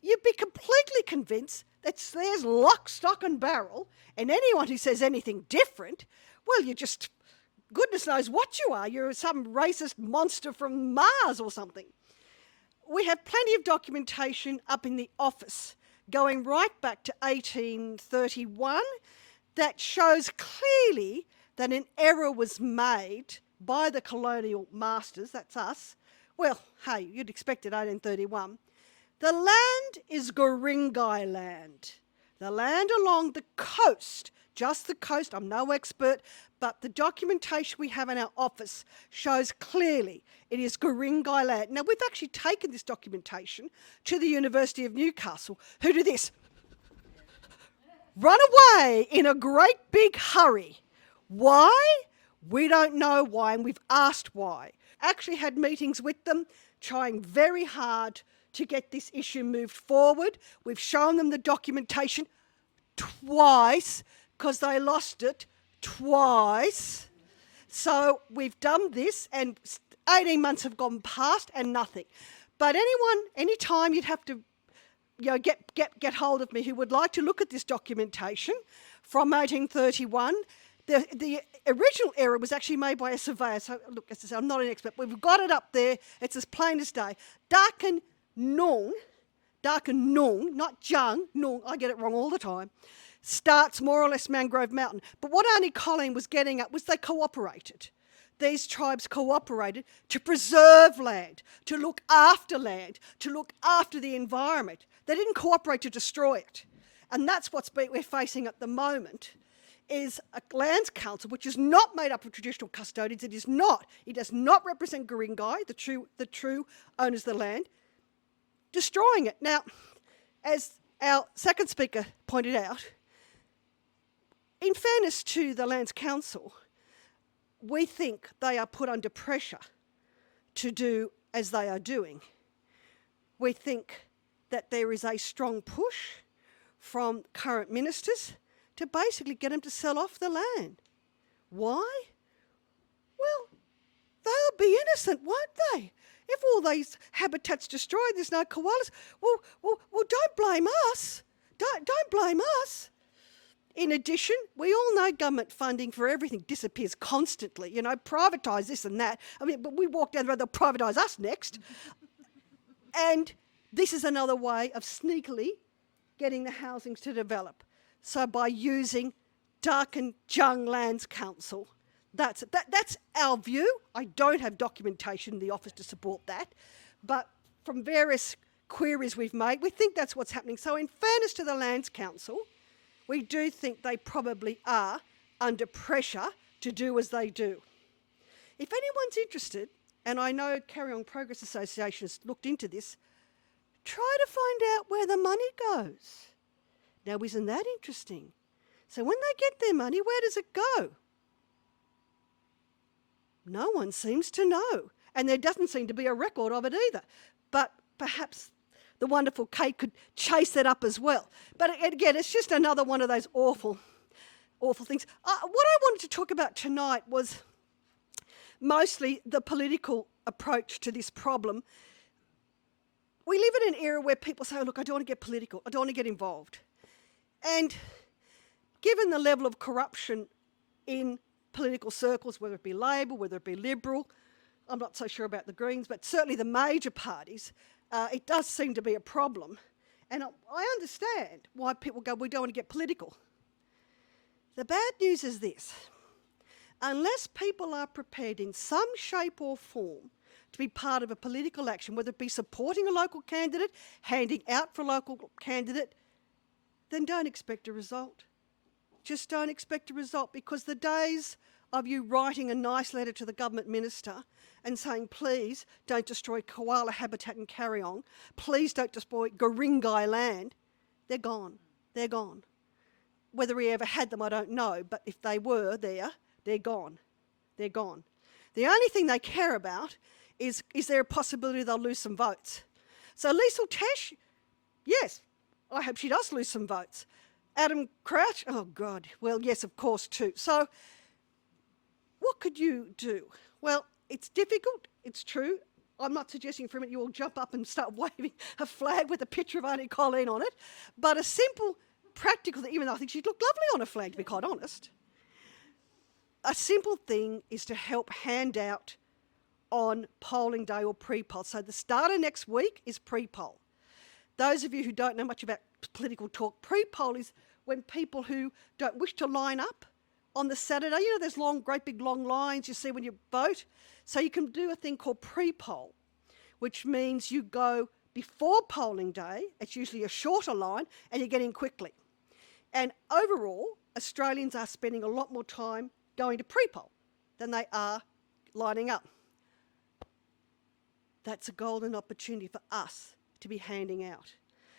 you'd be completely convinced that there's lock, stock and barrel, and anyone who says anything different, well, you're just, goodness knows what you are. You're some racist monster from Mars or something. We have plenty of documentation up in the office going right back to 1831 that shows clearly that an error was made by the colonial masters, that's us. Well, hey, you'd expect it, 1831. The land is Guringai land. The land along the coast, just the coast, I'm no expert, but the documentation we have in our office shows clearly it is Guringai land. Now, we've actually taken this documentation to the University of Newcastle, who do this. Run away in a great big hurry. Why? We don't know why, and we've asked why. Actually had meetings with them, trying very hard to get this issue moved forward. We've shown them the documentation twice because they lost it twice. So we've done this and 18 months have gone past and nothing. But anytime you'd have to get hold of me who would like to look at this documentation from 1831. The original error was actually made by a surveyor. So look, as I say, I'm not an expert. We've got it up there. It's as plain as day. Darken Nung, not Jung, Nung, I get it wrong all the time, starts more or less Mangrove Mountain. But what Aunty Coleen was getting at was they cooperated. These tribes cooperated to preserve land, to look after land, to look after the environment. They didn't cooperate to destroy it. And that's what we're facing at the moment, is a lands council which is not made up of traditional custodians. It does not represent Guringai, the true owners of the land, destroying it. Now, as our second speaker pointed out, in fairness to the Lands Council, we think they are put under pressure to do as they are doing. We think that there is a strong push from current ministers to basically get them to sell off the land. Why? Well, they'll be innocent, won't they? If all these habitats destroyed, there's no koalas. Well, don't blame us. Don't blame us. In addition, we all know government funding for everything disappears constantly. Privatise this and that. But we walk down the road, they'll privatise us next. And this is another way of sneakily getting the housings to develop. So by using Darken Jung Lands Council, that's our view. I don't have documentation in the office to support that, but from various queries we've made, we think that's what's happening. So in fairness to the Lands Council, we do think they probably are under pressure to do as they do. If anyone's interested, and I know Kariong Progress Association has looked into this, try to find out where the money goes. Now, isn't that interesting? So when they get their money, where does it go? No one seems to know. And there doesn't seem to be a record of it either. But perhaps the wonderful Kate could chase that up as well. But again, it's just another one of those awful things. What I wanted to talk about tonight was mostly the political approach to this problem. We live in an era where people say, look, I don't want to get political. I don't want to get involved. And given the level of corruption in political circles, whether it be Labor, whether it be Liberal, I'm not so sure about the Greens, but certainly the major parties, it does seem to be a problem. And I understand why people go, we don't want to get political. The bad news is this. Unless people are prepared in some shape or form to be part of a political action, whether it be supporting a local candidate, handing out for a local candidate, then don't expect a result. Just don't expect a result, because the days of you writing a nice letter to the government minister and saying, please don't destroy koala habitat in Kariong, please don't destroy Guringai land, they're gone. They're gone. Whether he ever had them, I don't know, but if they were there, they're gone. They're gone. The only thing they care about is there a possibility they'll lose some votes? So Liesl Tesh, yes, I hope she does lose some votes. Adam Crouch, oh God, well, yes, of course, too. So what could you do? Well, it's difficult, it's true. I'm not suggesting for a minute you all jump up and start waving a flag with a picture of Aunty Coleen on it, but a simple, practical thing, even though I think she'd look lovely on a flag, to be quite honest. A simple thing is to help hand out on polling day or pre-poll. So the start of next week is pre-poll. Those of you who don't know much about political talk, pre-poll is when people who don't wish to line up on the Saturday, you know, there's great big long lines you see when you vote. So you can do a thing called pre-poll, which means you go before polling day. It's usually a shorter line and you get in quickly. And overall, Australians are spending a lot more time going to pre-poll than they are lining up. That's a golden opportunity for us to be handing out.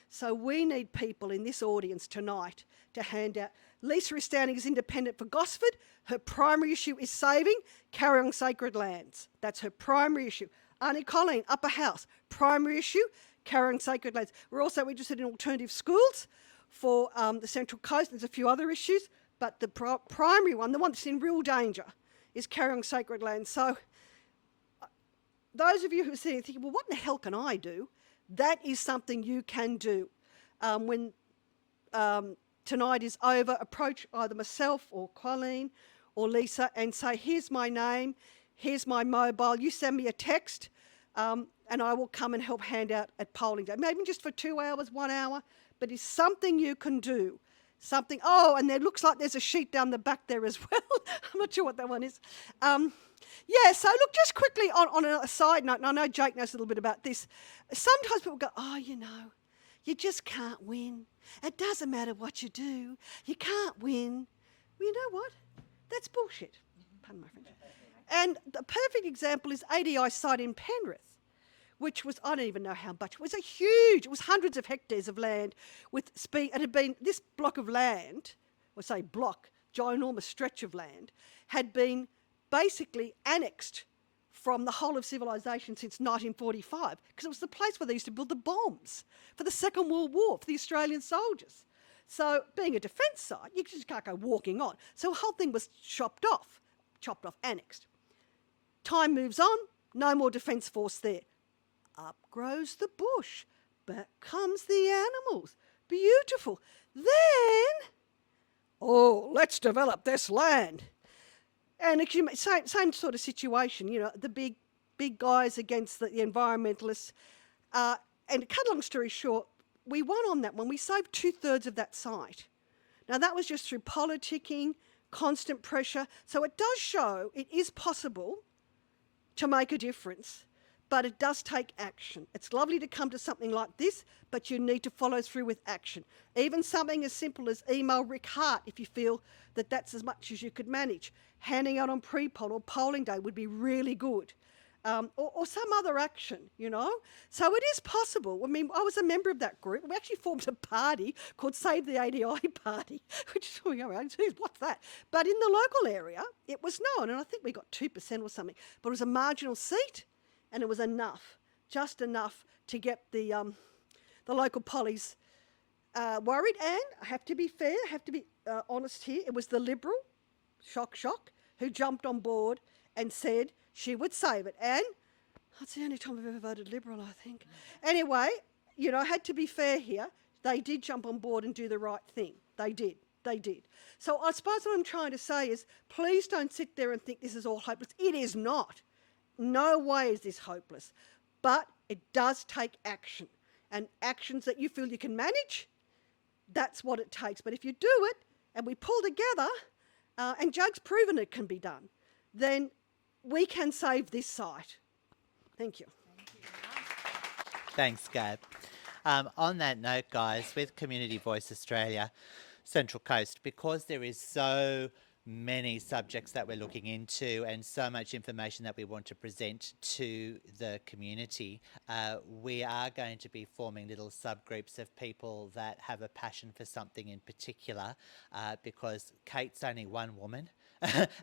So we need people in this audience tonight to hand out. Lisa is standing as independent for Gosford. Her primary issue is saving Kariong sacred lands. That's her primary issue. Aunty Coleen, Upper House, primary issue, Kariong sacred lands. We're also interested in alternative schools for the Central Coast. There's a few other issues, but the primary one, the one that's in real danger, is Kariong sacred lands. So those of you who are sitting thinking, well, what in the hell can I do? That is something you can do. When tonight is over, approach either myself or Coleen or Lisa and say, here's my name, here's my mobile, you send me a text and I will come and help hand out at polling day. Maybe just for 2 hours, 1 hour, but it's something you can do. Something, oh, and there looks like there's a sheet down the back there as well. I'm not sure what that one is. Yeah, so look, just quickly on a side note, and I know Jake knows a little bit about this. Sometimes people go, oh, you know, you just can't win. It doesn't matter what you do. You can't win. Well, you know what? That's bullshit. Pardon my French. And the perfect example is ADI site in Penrith, which was, I don't even know how much, it was hundreds of hectares of land with speed. It had been, this block of land, or say block, ginormous stretch of land, had been basically annexed from the whole of civilization since 1945, because it was the place where they used to build the bombs for the Second World War, for the Australian soldiers. So being a defence site, you just can't go walking on. So the whole thing was chopped off, annexed. Time moves on, no more defence force there. Up grows the bush, back comes the animals. Beautiful. Then, oh, let's develop this land. And same sort of situation, you know, the big guys against the environmentalists. And to cut a long story short, we won on that one. We saved 2/3 of that site. Now, that was just through politicking, constant pressure. So it does show it is possible to make a difference, but it does take action. It's lovely to come to something like this, but you need to follow through with action. Even something as simple as email Rick Hart if you feel that that's as much as you could manage. Handing out on pre-poll or polling day would be really good. Or some other action, you know. So it is possible. I mean, I was a member of that group. We actually formed a party called Save the ADI Party, which is, what's that? But in the local area, it was known, and I think we got 2% or something, but it was a marginal seat, and it was enough, just enough to get the local pollies worried. And I have to be fair, I have to be honest here, it was the Liberal, shock, who jumped on board and said she would save it. And that's the only time I've ever voted Liberal, I think. Anyway, you know, I had to be fair here. They did jump on board and do the right thing. They did. So I suppose what I'm trying to say is, please don't sit there and think this is all hopeless. It is not. No way is this hopeless. But it does take action. and actions that you feel you can manage, that's what it takes. But if you do it and we pull together, and Jug's proven it can be done, then we can save this site. Thank you. Thanks, Gab. On that note, guys, with Community Voice Australia Central Coast, because there is so many subjects that we're looking into and so much information that we want to present to the community, we are going to be forming little subgroups of people that have a passion for something in particular, because Kate's only one woman.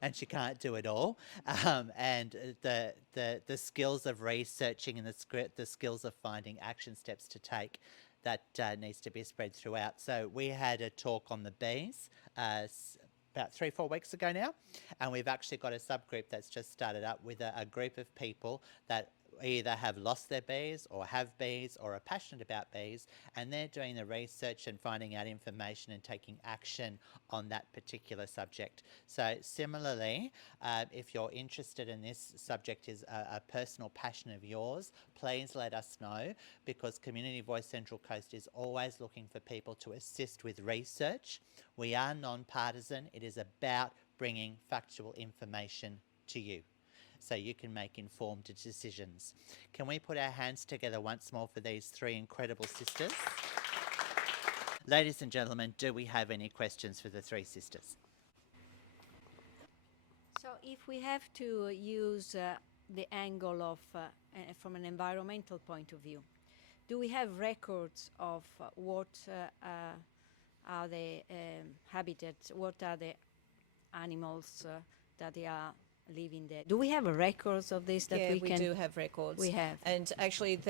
And she can't do it all, and the skills of researching and the skills of finding action steps to take, that needs to be spread throughout. So we had a talk on the bees about 3-4 weeks ago now, and we've actually got a subgroup that's just started up with a group of people that either have lost their bees or have bees or are passionate about bees, and they're doing the research and finding out information and taking action on that particular subject. So similarly, if you're interested in this subject, is a personal passion of yours, please let us know, because Community Voice Central Coast is always looking for people to assist with research. We are non-partisan. It is about bringing factual information to you, so you can make informed decisions. Can we put our hands together once more for these three incredible sisters? Ladies and gentlemen, do we have any questions for the three sisters? So if we have to use the angle of, from an environmental point of view, do we have records of what are the habitats, what are the animals that they are living there? Do we have records of this that Yeah, we we can? do have records. We have. And actually,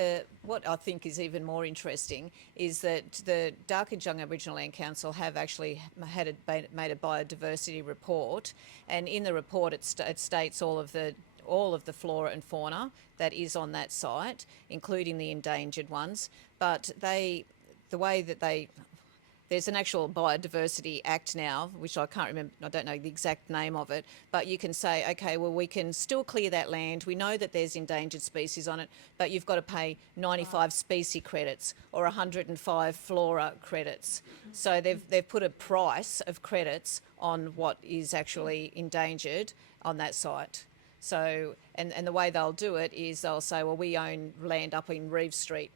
what I think is even more interesting is that the Darkinjung Young Aboriginal Land Council have actually made a biodiversity report, and in the report it states all of the flora and fauna that is on that site, including the endangered ones. But there's an actual biodiversity act now, which I can't remember, I don't know the exact name of it, but you can say, okay, well, we can still clear that land. We know that there's endangered species on it, but you've got to pay 95 species credits or 105 flora credits. So they've put a price of credits on what is actually endangered on that site. So, and the way they'll do it is they'll say, well, we own land up in Reeve Street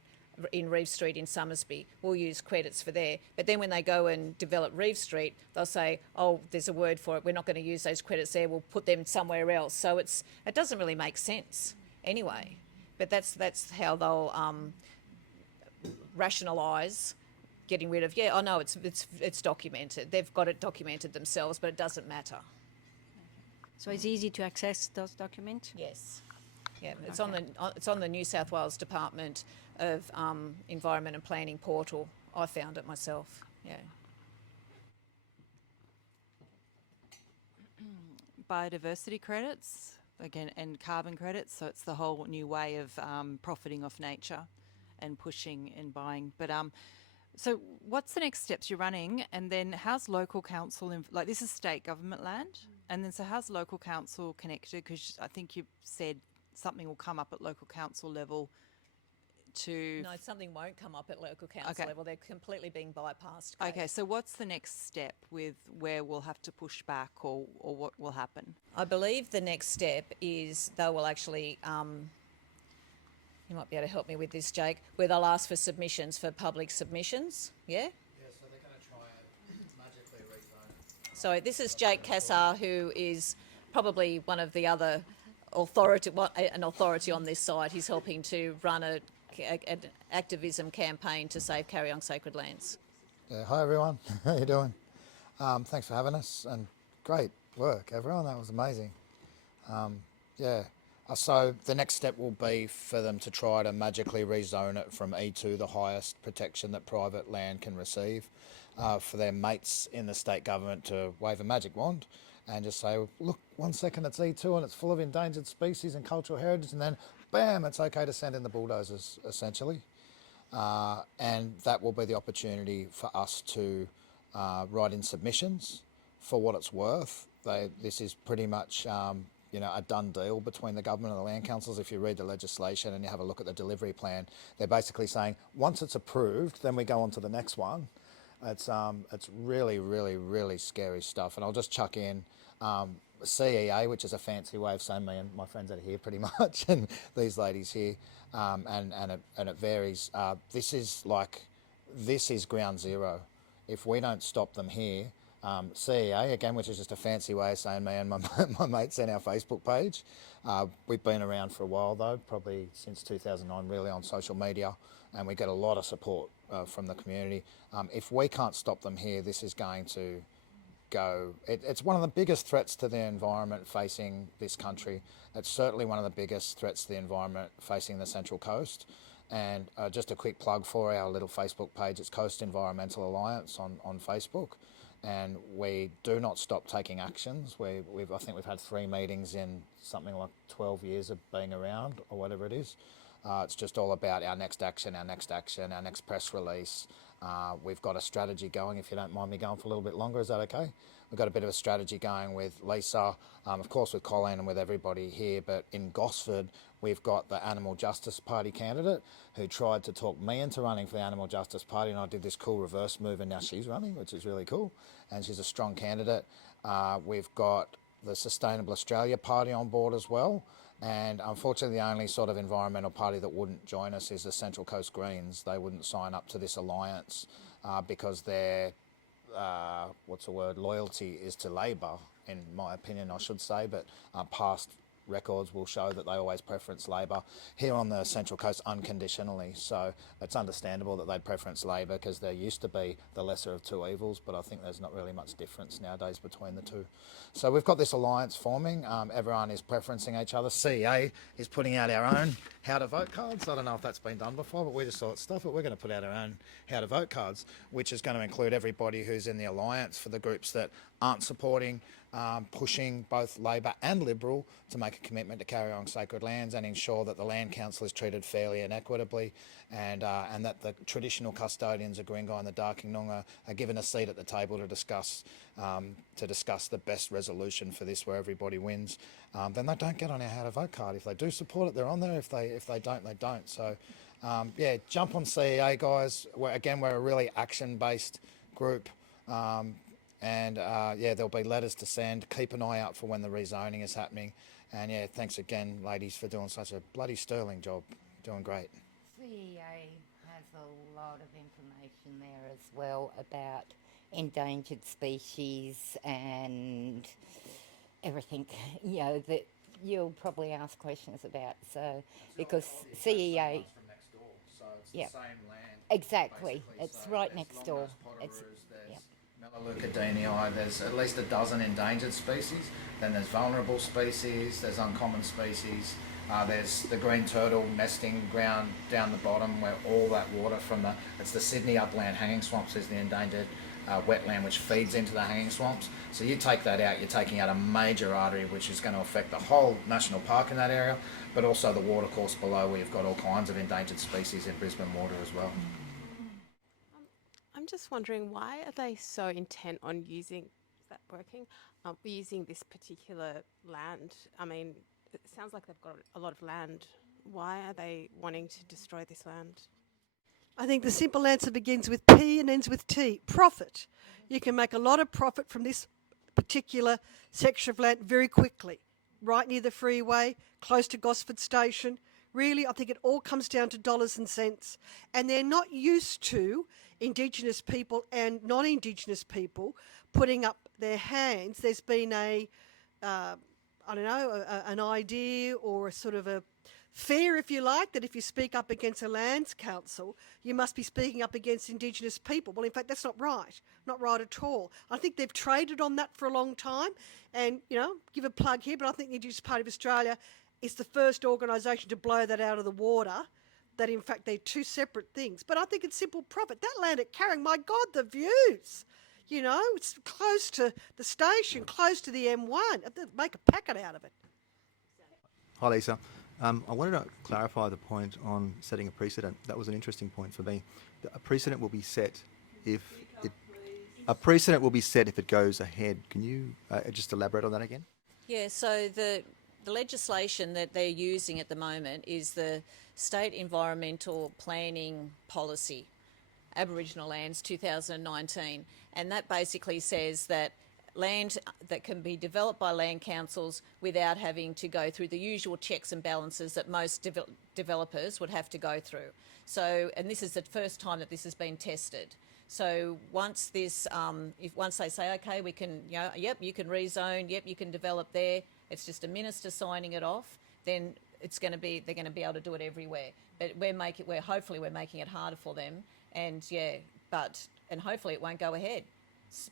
in Summersby, we'll use credits for there. But then when they go and develop Reeve Street, they'll say, oh, there's a word for it, we're not going to use those credits there, we'll put them somewhere else. So it doesn't really make sense anyway. But that's how they'll rationalise getting rid of, it's documented. They've got it documented themselves, but it doesn't matter. So it's easy to access those documents? Yes. Yeah, it's on the New South Wales Department of Environment and Planning portal. I found it myself. Yeah. Biodiversity credits, again, and carbon credits. So it's the whole new way of profiting off nature and pushing and buying. But so what's the next steps you're running? And then how's local council, like this is state government land? And then so how's local council connected? Because I think you said something will come up at local council level to... No, something won't come up at local council level. They're completely being bypassed. Kate. Okay, so what's the next step with where we'll have to push back or what will happen? I believe the next step is they will actually, you might be able to help me with this, Jake, where they'll ask for submissions, for public submissions, yeah? Yeah, so they're going to try and magically rezone it. So this is Jake Cassar, who is probably one of the other an authority on this site. He's helping to run an activism campaign to save Kariong sacred lands. Yeah, hi everyone, how you doing? Thanks for having us, and great work everyone, that was amazing. So the next step will be for them to try to magically rezone it from E2, the highest protection that private land can receive, for their mates in the state government to wave a magic wand and just say, look, 1 second it's E2 and it's full of endangered species and cultural heritage, and then bam, it's okay to send in the bulldozers, essentially. And that will be the opportunity for us to write in submissions for what it's worth. This is pretty much a done deal between the government and the land councils. If you read the legislation and you have a look at the delivery plan, they're basically saying once it's approved, then we go on to the next one. It's really, really, really scary stuff. And I'll just chuck in CEA, which is a fancy way of saying me and my friends out here pretty much, and these ladies here, and it varies. This is ground zero. If we don't stop them here, CEA, again, which is just a fancy way of saying me and my mates in our Facebook page. We've been around for a while though, probably since 2009 really on social media, and we get a lot of support from the community. If we can't stop them here, this is going to go. It's one of the biggest threats to the environment facing this country. It's certainly one of the biggest threats to the environment facing the Central Coast. And just a quick plug for our little Facebook page, it's Coast Environmental Alliance on Facebook. And we do not stop taking actions. I think we've had 3 meetings in something like 12 years of being around, or whatever it is. It's just all about our next action, our next press release. We've got a strategy going, if you don't mind me going for a little bit longer, is that okay? We've got a bit of a strategy going with Lisa, of course with Coleen and with everybody here, but in Gosford, we've got the Animal Justice Party candidate who tried to talk me into running for the Animal Justice Party, and I did this cool reverse move and now she's running, which is really cool, and she's a strong candidate. We've got the Sustainable Australia Party on board as well, and unfortunately the only sort of environmental party that wouldn't join us is the Central Coast Greens. They wouldn't sign up to this alliance because their loyalty is to Labor, in my opinion, I should say, but past records will show that they always preference Labor here on the Central Coast unconditionally. So it's understandable that they'd preference Labor because there used to be the lesser of two evils, but I think there's not really much difference nowadays between the two. So we've got this alliance forming. Everyone is preferencing each other. CEA is putting out our own how to vote cards. I don't know if that's been done before, but we just thought stuff it. We're going to put out our own how to vote cards, which is going to include everybody who's in the alliance for the groups that aren't supporting pushing both Labor and Liberal to make a commitment to Kariong sacred lands and ensure that the Land Council is treated fairly and equitably, and that the traditional custodians of Guringai and the Darking Noongar are given a seat at the table to discuss the best resolution for this, where everybody wins. Then they don't get on our how to vote card. If they do support it, they're on there. If they don't, they don't. So jump on CEA, guys. We're a really action-based group. There'll be letters to send. Keep an eye out for when the rezoning is happening. And thanks again, ladies, for doing such a bloody sterling job. Doing great. CEA has a lot of information there as well about endangered species and everything, that you'll probably ask questions about. So, because CEA... From next door, so it's Yep. the same land. Exactly. Basically. It's So right there's next door. Longhorns, It's Potoroos, there's yep. Melaleucadinii, there's at least a dozen endangered species, then there's vulnerable species, there's uncommon species, there's the green turtle nesting ground down the bottom where all that water it's the Sydney upland hanging swamps is the endangered wetland which feeds into the hanging swamps. So you take that out, you're taking out a major artery which is going to affect the whole national park in that area, but also the watercourse below where you've got all kinds of endangered species in Brisbane water as well. I'm just wondering, why are they so intent on using this particular land? I mean, it sounds like they've got a lot of land. Why are they wanting to destroy this land? I think the simple answer begins with P and ends with T, profit. You can make a lot of profit from this particular section of land very quickly, right near the freeway, close to Gosford Station. Really, I think it all comes down to dollars and cents. And they're not used to Indigenous people and non-Indigenous people putting up their hands. There's been an idea or a sort of a fear, if you like, that if you speak up against a lands council, you must be speaking up against Indigenous people. Well, in fact, that's not right at all. I think they've traded on that for a long time, and, give a plug here, but I think the Indigenous Party of Australia is the first organisation to blow that out of the water, that in fact they're two separate things. But I think it's simple profit. That land at Kariong, my God, the views. It's close to the station, close to the M1. Make a packet out of it. Hi, Lisa. I wanted to clarify the point on setting a precedent. That was an interesting point for me. A precedent will be set if it goes ahead. Can you just elaborate on that again? Yeah, so the legislation that they're using at the moment is the State Environmental Planning Policy, Aboriginal Lands 2019, and that basically says that land that can be developed by land councils without having to go through the usual checks and balances that most developers would have to go through. So, and this is the first time that this has been tested. So once this, once they say, okay, we can, yep, you can rezone, yep, you can develop there, it's just a minister signing it off, then they're going to be able to do it everywhere. But hopefully we're making it harder for them, and and hopefully it won't go ahead.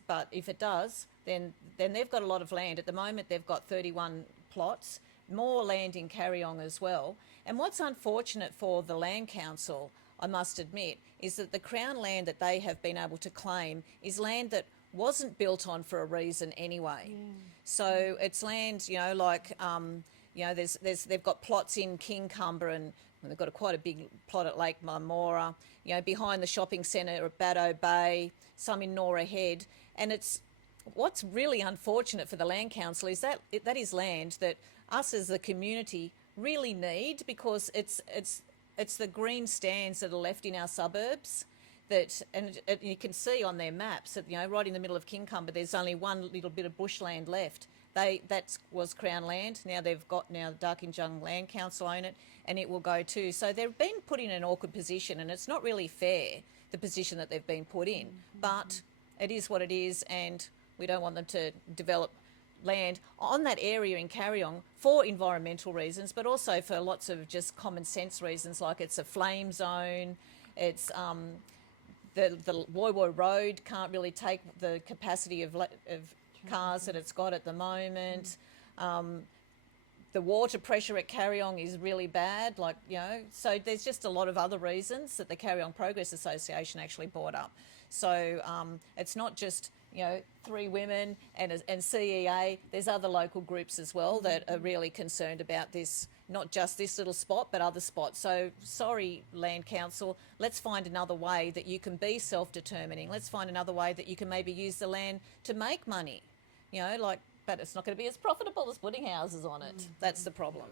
But if it does, then they've got a lot of land. At the moment, they've got 31 plots, more land in Kariong as well. And what's unfortunate for the Land Council, I must admit, is that the Crown land that they have been able to claim is land that wasn't built on for a reason anyway. So it's land, they've got plots in Kingcumber, and they've got quite a big plot at Lake Marmora, behind the shopping centre at Baddo Bay, some in Nora Head. And what's really unfortunate for the Land Council is that is land that us as a community really need, because it's the green stands that are left in our suburbs and you can see on their maps that, right in the middle of Kingcumber, there's only one little bit of bushland left. That was Crown land. Now the Darkinjung Land Council own it, and it will go too. So they've been put in an awkward position, and it's not really fair, the position that they've been put in. But it is what it is, and we don't want them to develop land on that area in Kariong for environmental reasons, but also for lots of just common sense reasons, like it's a flame zone, it's the Woy Woy Road can't really take the capacity of cars that it's got at the moment. The water pressure at Kariong is really bad, so there's just a lot of other reasons that the Kariong Progress Association actually brought up. So it's not just, 3 women and CEA, there's other local groups as well that are really concerned about this, not just this little spot, but other spots. So sorry, Land Council, let's find another way that you can be self-determining. Let's find another way that you can maybe use the land to make money, but it's not going to be as profitable as putting houses on it. That's the problem.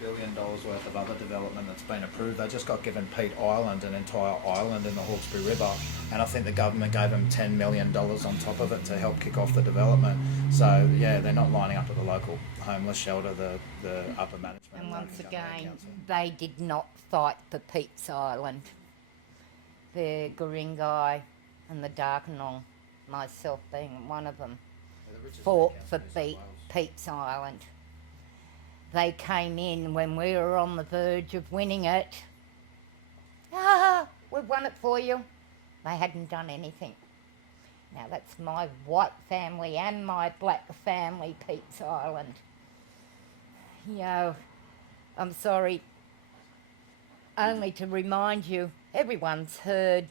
$500 million worth of other development that's been approved. They just got given Pete Island, an entire island in the Hawkesbury River, and I think the government gave them $10 million on top of it to help kick off the development. So yeah, they're not lining up at the local homeless shelter, the upper management. And once again, they did not fight for Pete's Island. The Guringai and the Darkinjung, myself being one of them, fought for Pete's Island. They came in when we were on the verge of winning it. We've won it for you. They hadn't done anything. Now that's my white family and my black family, Pete's Island. I'm sorry, only to remind you, everyone's heard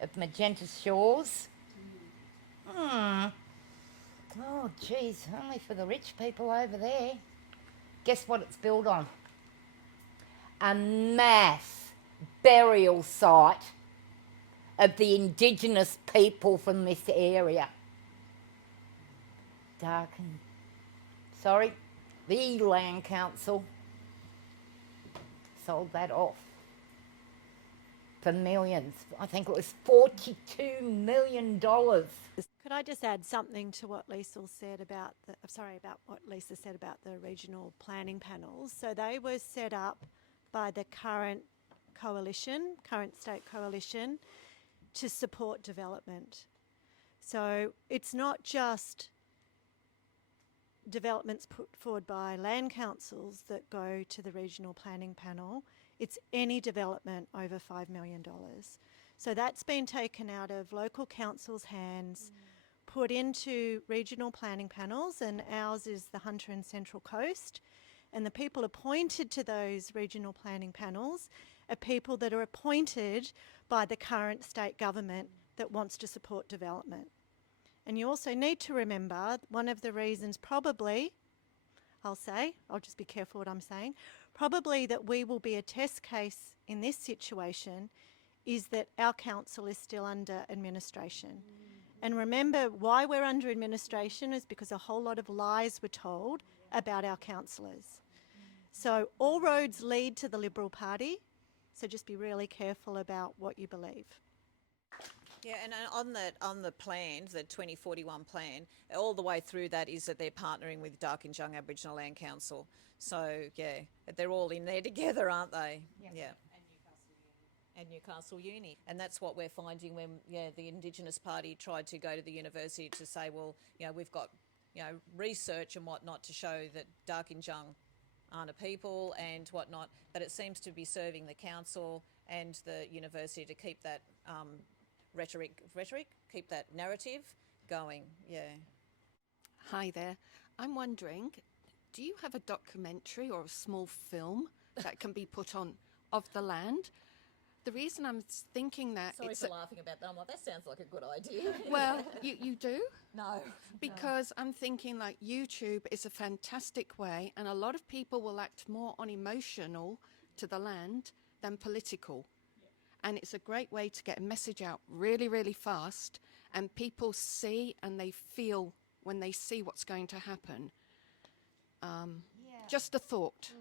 of Magenta Shores. Oh, geez, only for the rich people over there. Guess what it's built on? A mass burial site of the Indigenous people from this area. The Land Council sold that off for millions. I think it was $42 million. Could I just add something to what Lisa said about the regional planning panels? So they were set up by the current state coalition, to support development. So it's not just developments put forward by land councils that go to the regional planning panel. It's any development over $5 million. So that's been taken out of local councils' hands, put into regional planning panels, and ours is the Hunter and Central Coast. And the people appointed to those regional planning panels are people that are appointed by the current state government that wants to support development. And you also need to remember, one of the reasons probably, I'll just be careful what I'm saying, probably that we will be a test case in this situation is that our council is still under administration. And remember, why we're under administration is because a whole lot of lies were told about our councillors. So all roads lead to the Liberal Party, so just be really careful about what you believe. Yeah, and on the plan, the 2041 plan, all the way through that is that they're partnering with Darkinjung Aboriginal Land Council. So yeah, they're all in there together, aren't they? Yeah. And Newcastle Uni. And that's what we're finding when the Indigenous Party tried to go to the university to say, well, we've got research and whatnot to show that Darkinjung aren't a people and whatnot, but it seems to be serving the council and the university to keep that rhetoric, keep that narrative going. Yeah. Hi there. I'm wondering, do you have a documentary or a small film that can be put on of the land? The reason I'm thinking that... Sorry for laughing about that. I'm like, that sounds like a good idea. Well, you do? No. Because I'm thinking like YouTube is a fantastic way, and a lot of people will act more on emotional to the land than political. And it's a great way to get a message out really, really fast, and people see and they feel when they see what's going to happen. Just a thought.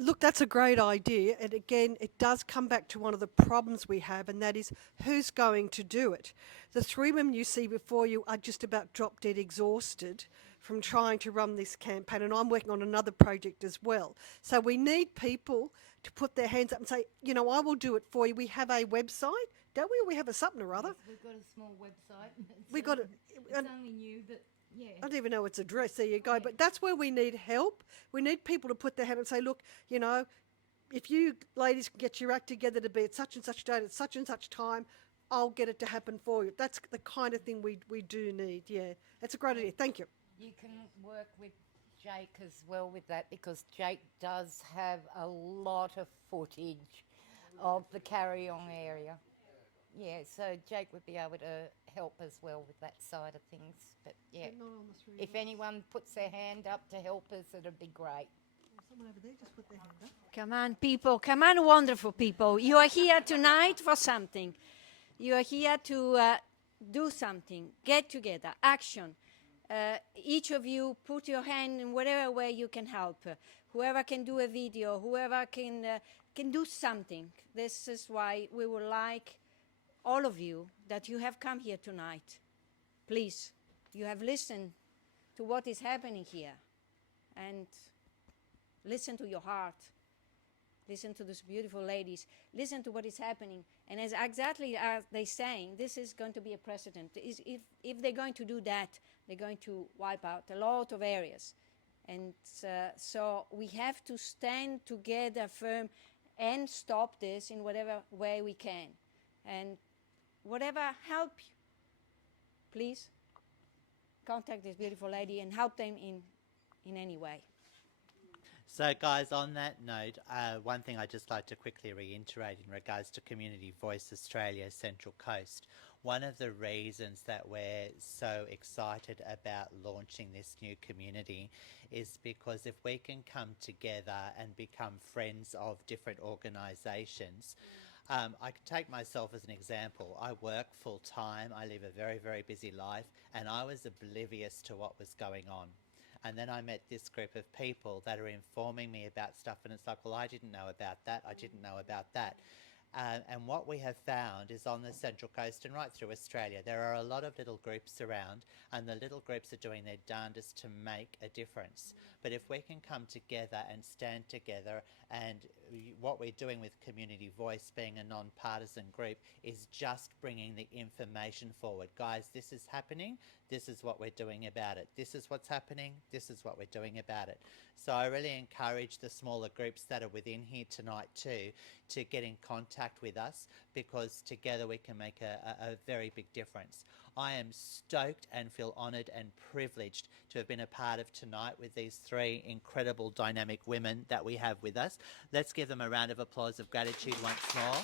Look, that's a great idea. And again, it does come back to one of the problems we have, and that is who's going to do it. The three women you see before you are just about drop dead exhausted from trying to run this campaign, and I'm working on another project as well. So we need people to put their hands up and say, I will do it for you. We have a website, don't we? Or we have a something or other. Yes, we've got a small website. We got it. It's only new, but yeah. I don't even know its address. There you go. But that's where we need help. We need people to put their hand up and say, look, if you ladies can get your act together to be at such and such date at such and such time, I'll get it to happen for you. That's the kind of thing we do need. Yeah, that's a great idea. Thank you. You can work with Jake as well with that, because Jake does have a lot of footage of the Kariong area. Yeah, so Jake would be able to help as well with that side of things. But yeah, if anyone puts their hand up to help us, it'd be great. Someone over there just put their hand up. Come on, people. Come on, wonderful people. You are here tonight for something. You are here to do something. Get together. Action. Each of you put your hand in whatever way you can help. Whoever can do a video, whoever can do something. This is why we would like all of you that you have come here tonight. Please, you have listened to what is happening here, and listen to your heart. Listen to these beautiful ladies. Listen to what is happening. And as exactly as they're saying, this is going to be a precedent. If they're going to do that, they're going to wipe out a lot of areas. And so we have to stand together firm and stop this in whatever way we can. And whatever help you, please contact this beautiful lady and help them in any way. So guys, on that note, one thing I'd just like to quickly reiterate in regards to Community Voice Australia Central Coast. One of the reasons that we're so excited about launching this new community is because if we can come together and become friends of different organisations, I can take myself as an example. I work full time, I live a very, very busy life, and I was oblivious to what was going on. And then I met this group of people that are informing me about stuff, and it's like, well, I didn't know about that, I didn't know about that. And what we have found is on the Central Coast and right through Australia, there are a lot of little groups around, and the little groups are doing their darndest to make a difference. But if we can come together and stand together, and what we're doing with Community Voice being a non-partisan group is just bringing the information forward. Guys, this is happening. This is what we're doing about it. This is what's happening. This is what we're doing about it. So I really encourage the smaller groups that are within here tonight too to get in contact with us, because together we can make a very big difference. I am stoked and feel honoured and privileged to have been a part of tonight with these three incredible dynamic women that we have with us. Let's give them a round of applause of gratitude once more.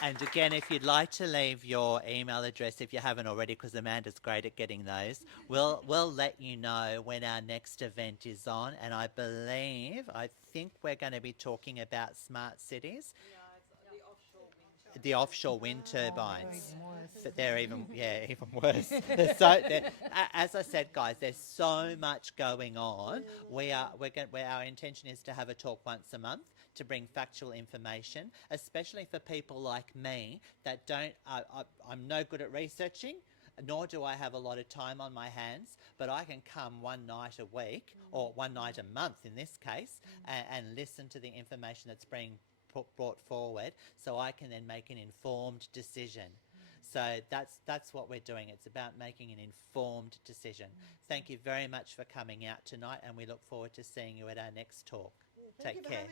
And again, if you'd like to leave your email address, if you haven't already, because Amanda's great at getting those, we'll let you know when our next event is on. And I think we're going to be talking about smart cities. the offshore wind turbines. But they're even worse. As I said, guys, there's so much going on. Our intention is to have a talk once a month to bring factual information, especially for people like me that I'm no good at researching, nor do I have a lot of time on my hands, but I can come one night a week or one night a month in this case and listen to the information that's being brought forward, so I can then make an informed decision. So that's what we're doing. It's about making an informed decision. Thank you very much for coming out tonight, and we look forward to seeing you at our next talk. Take care.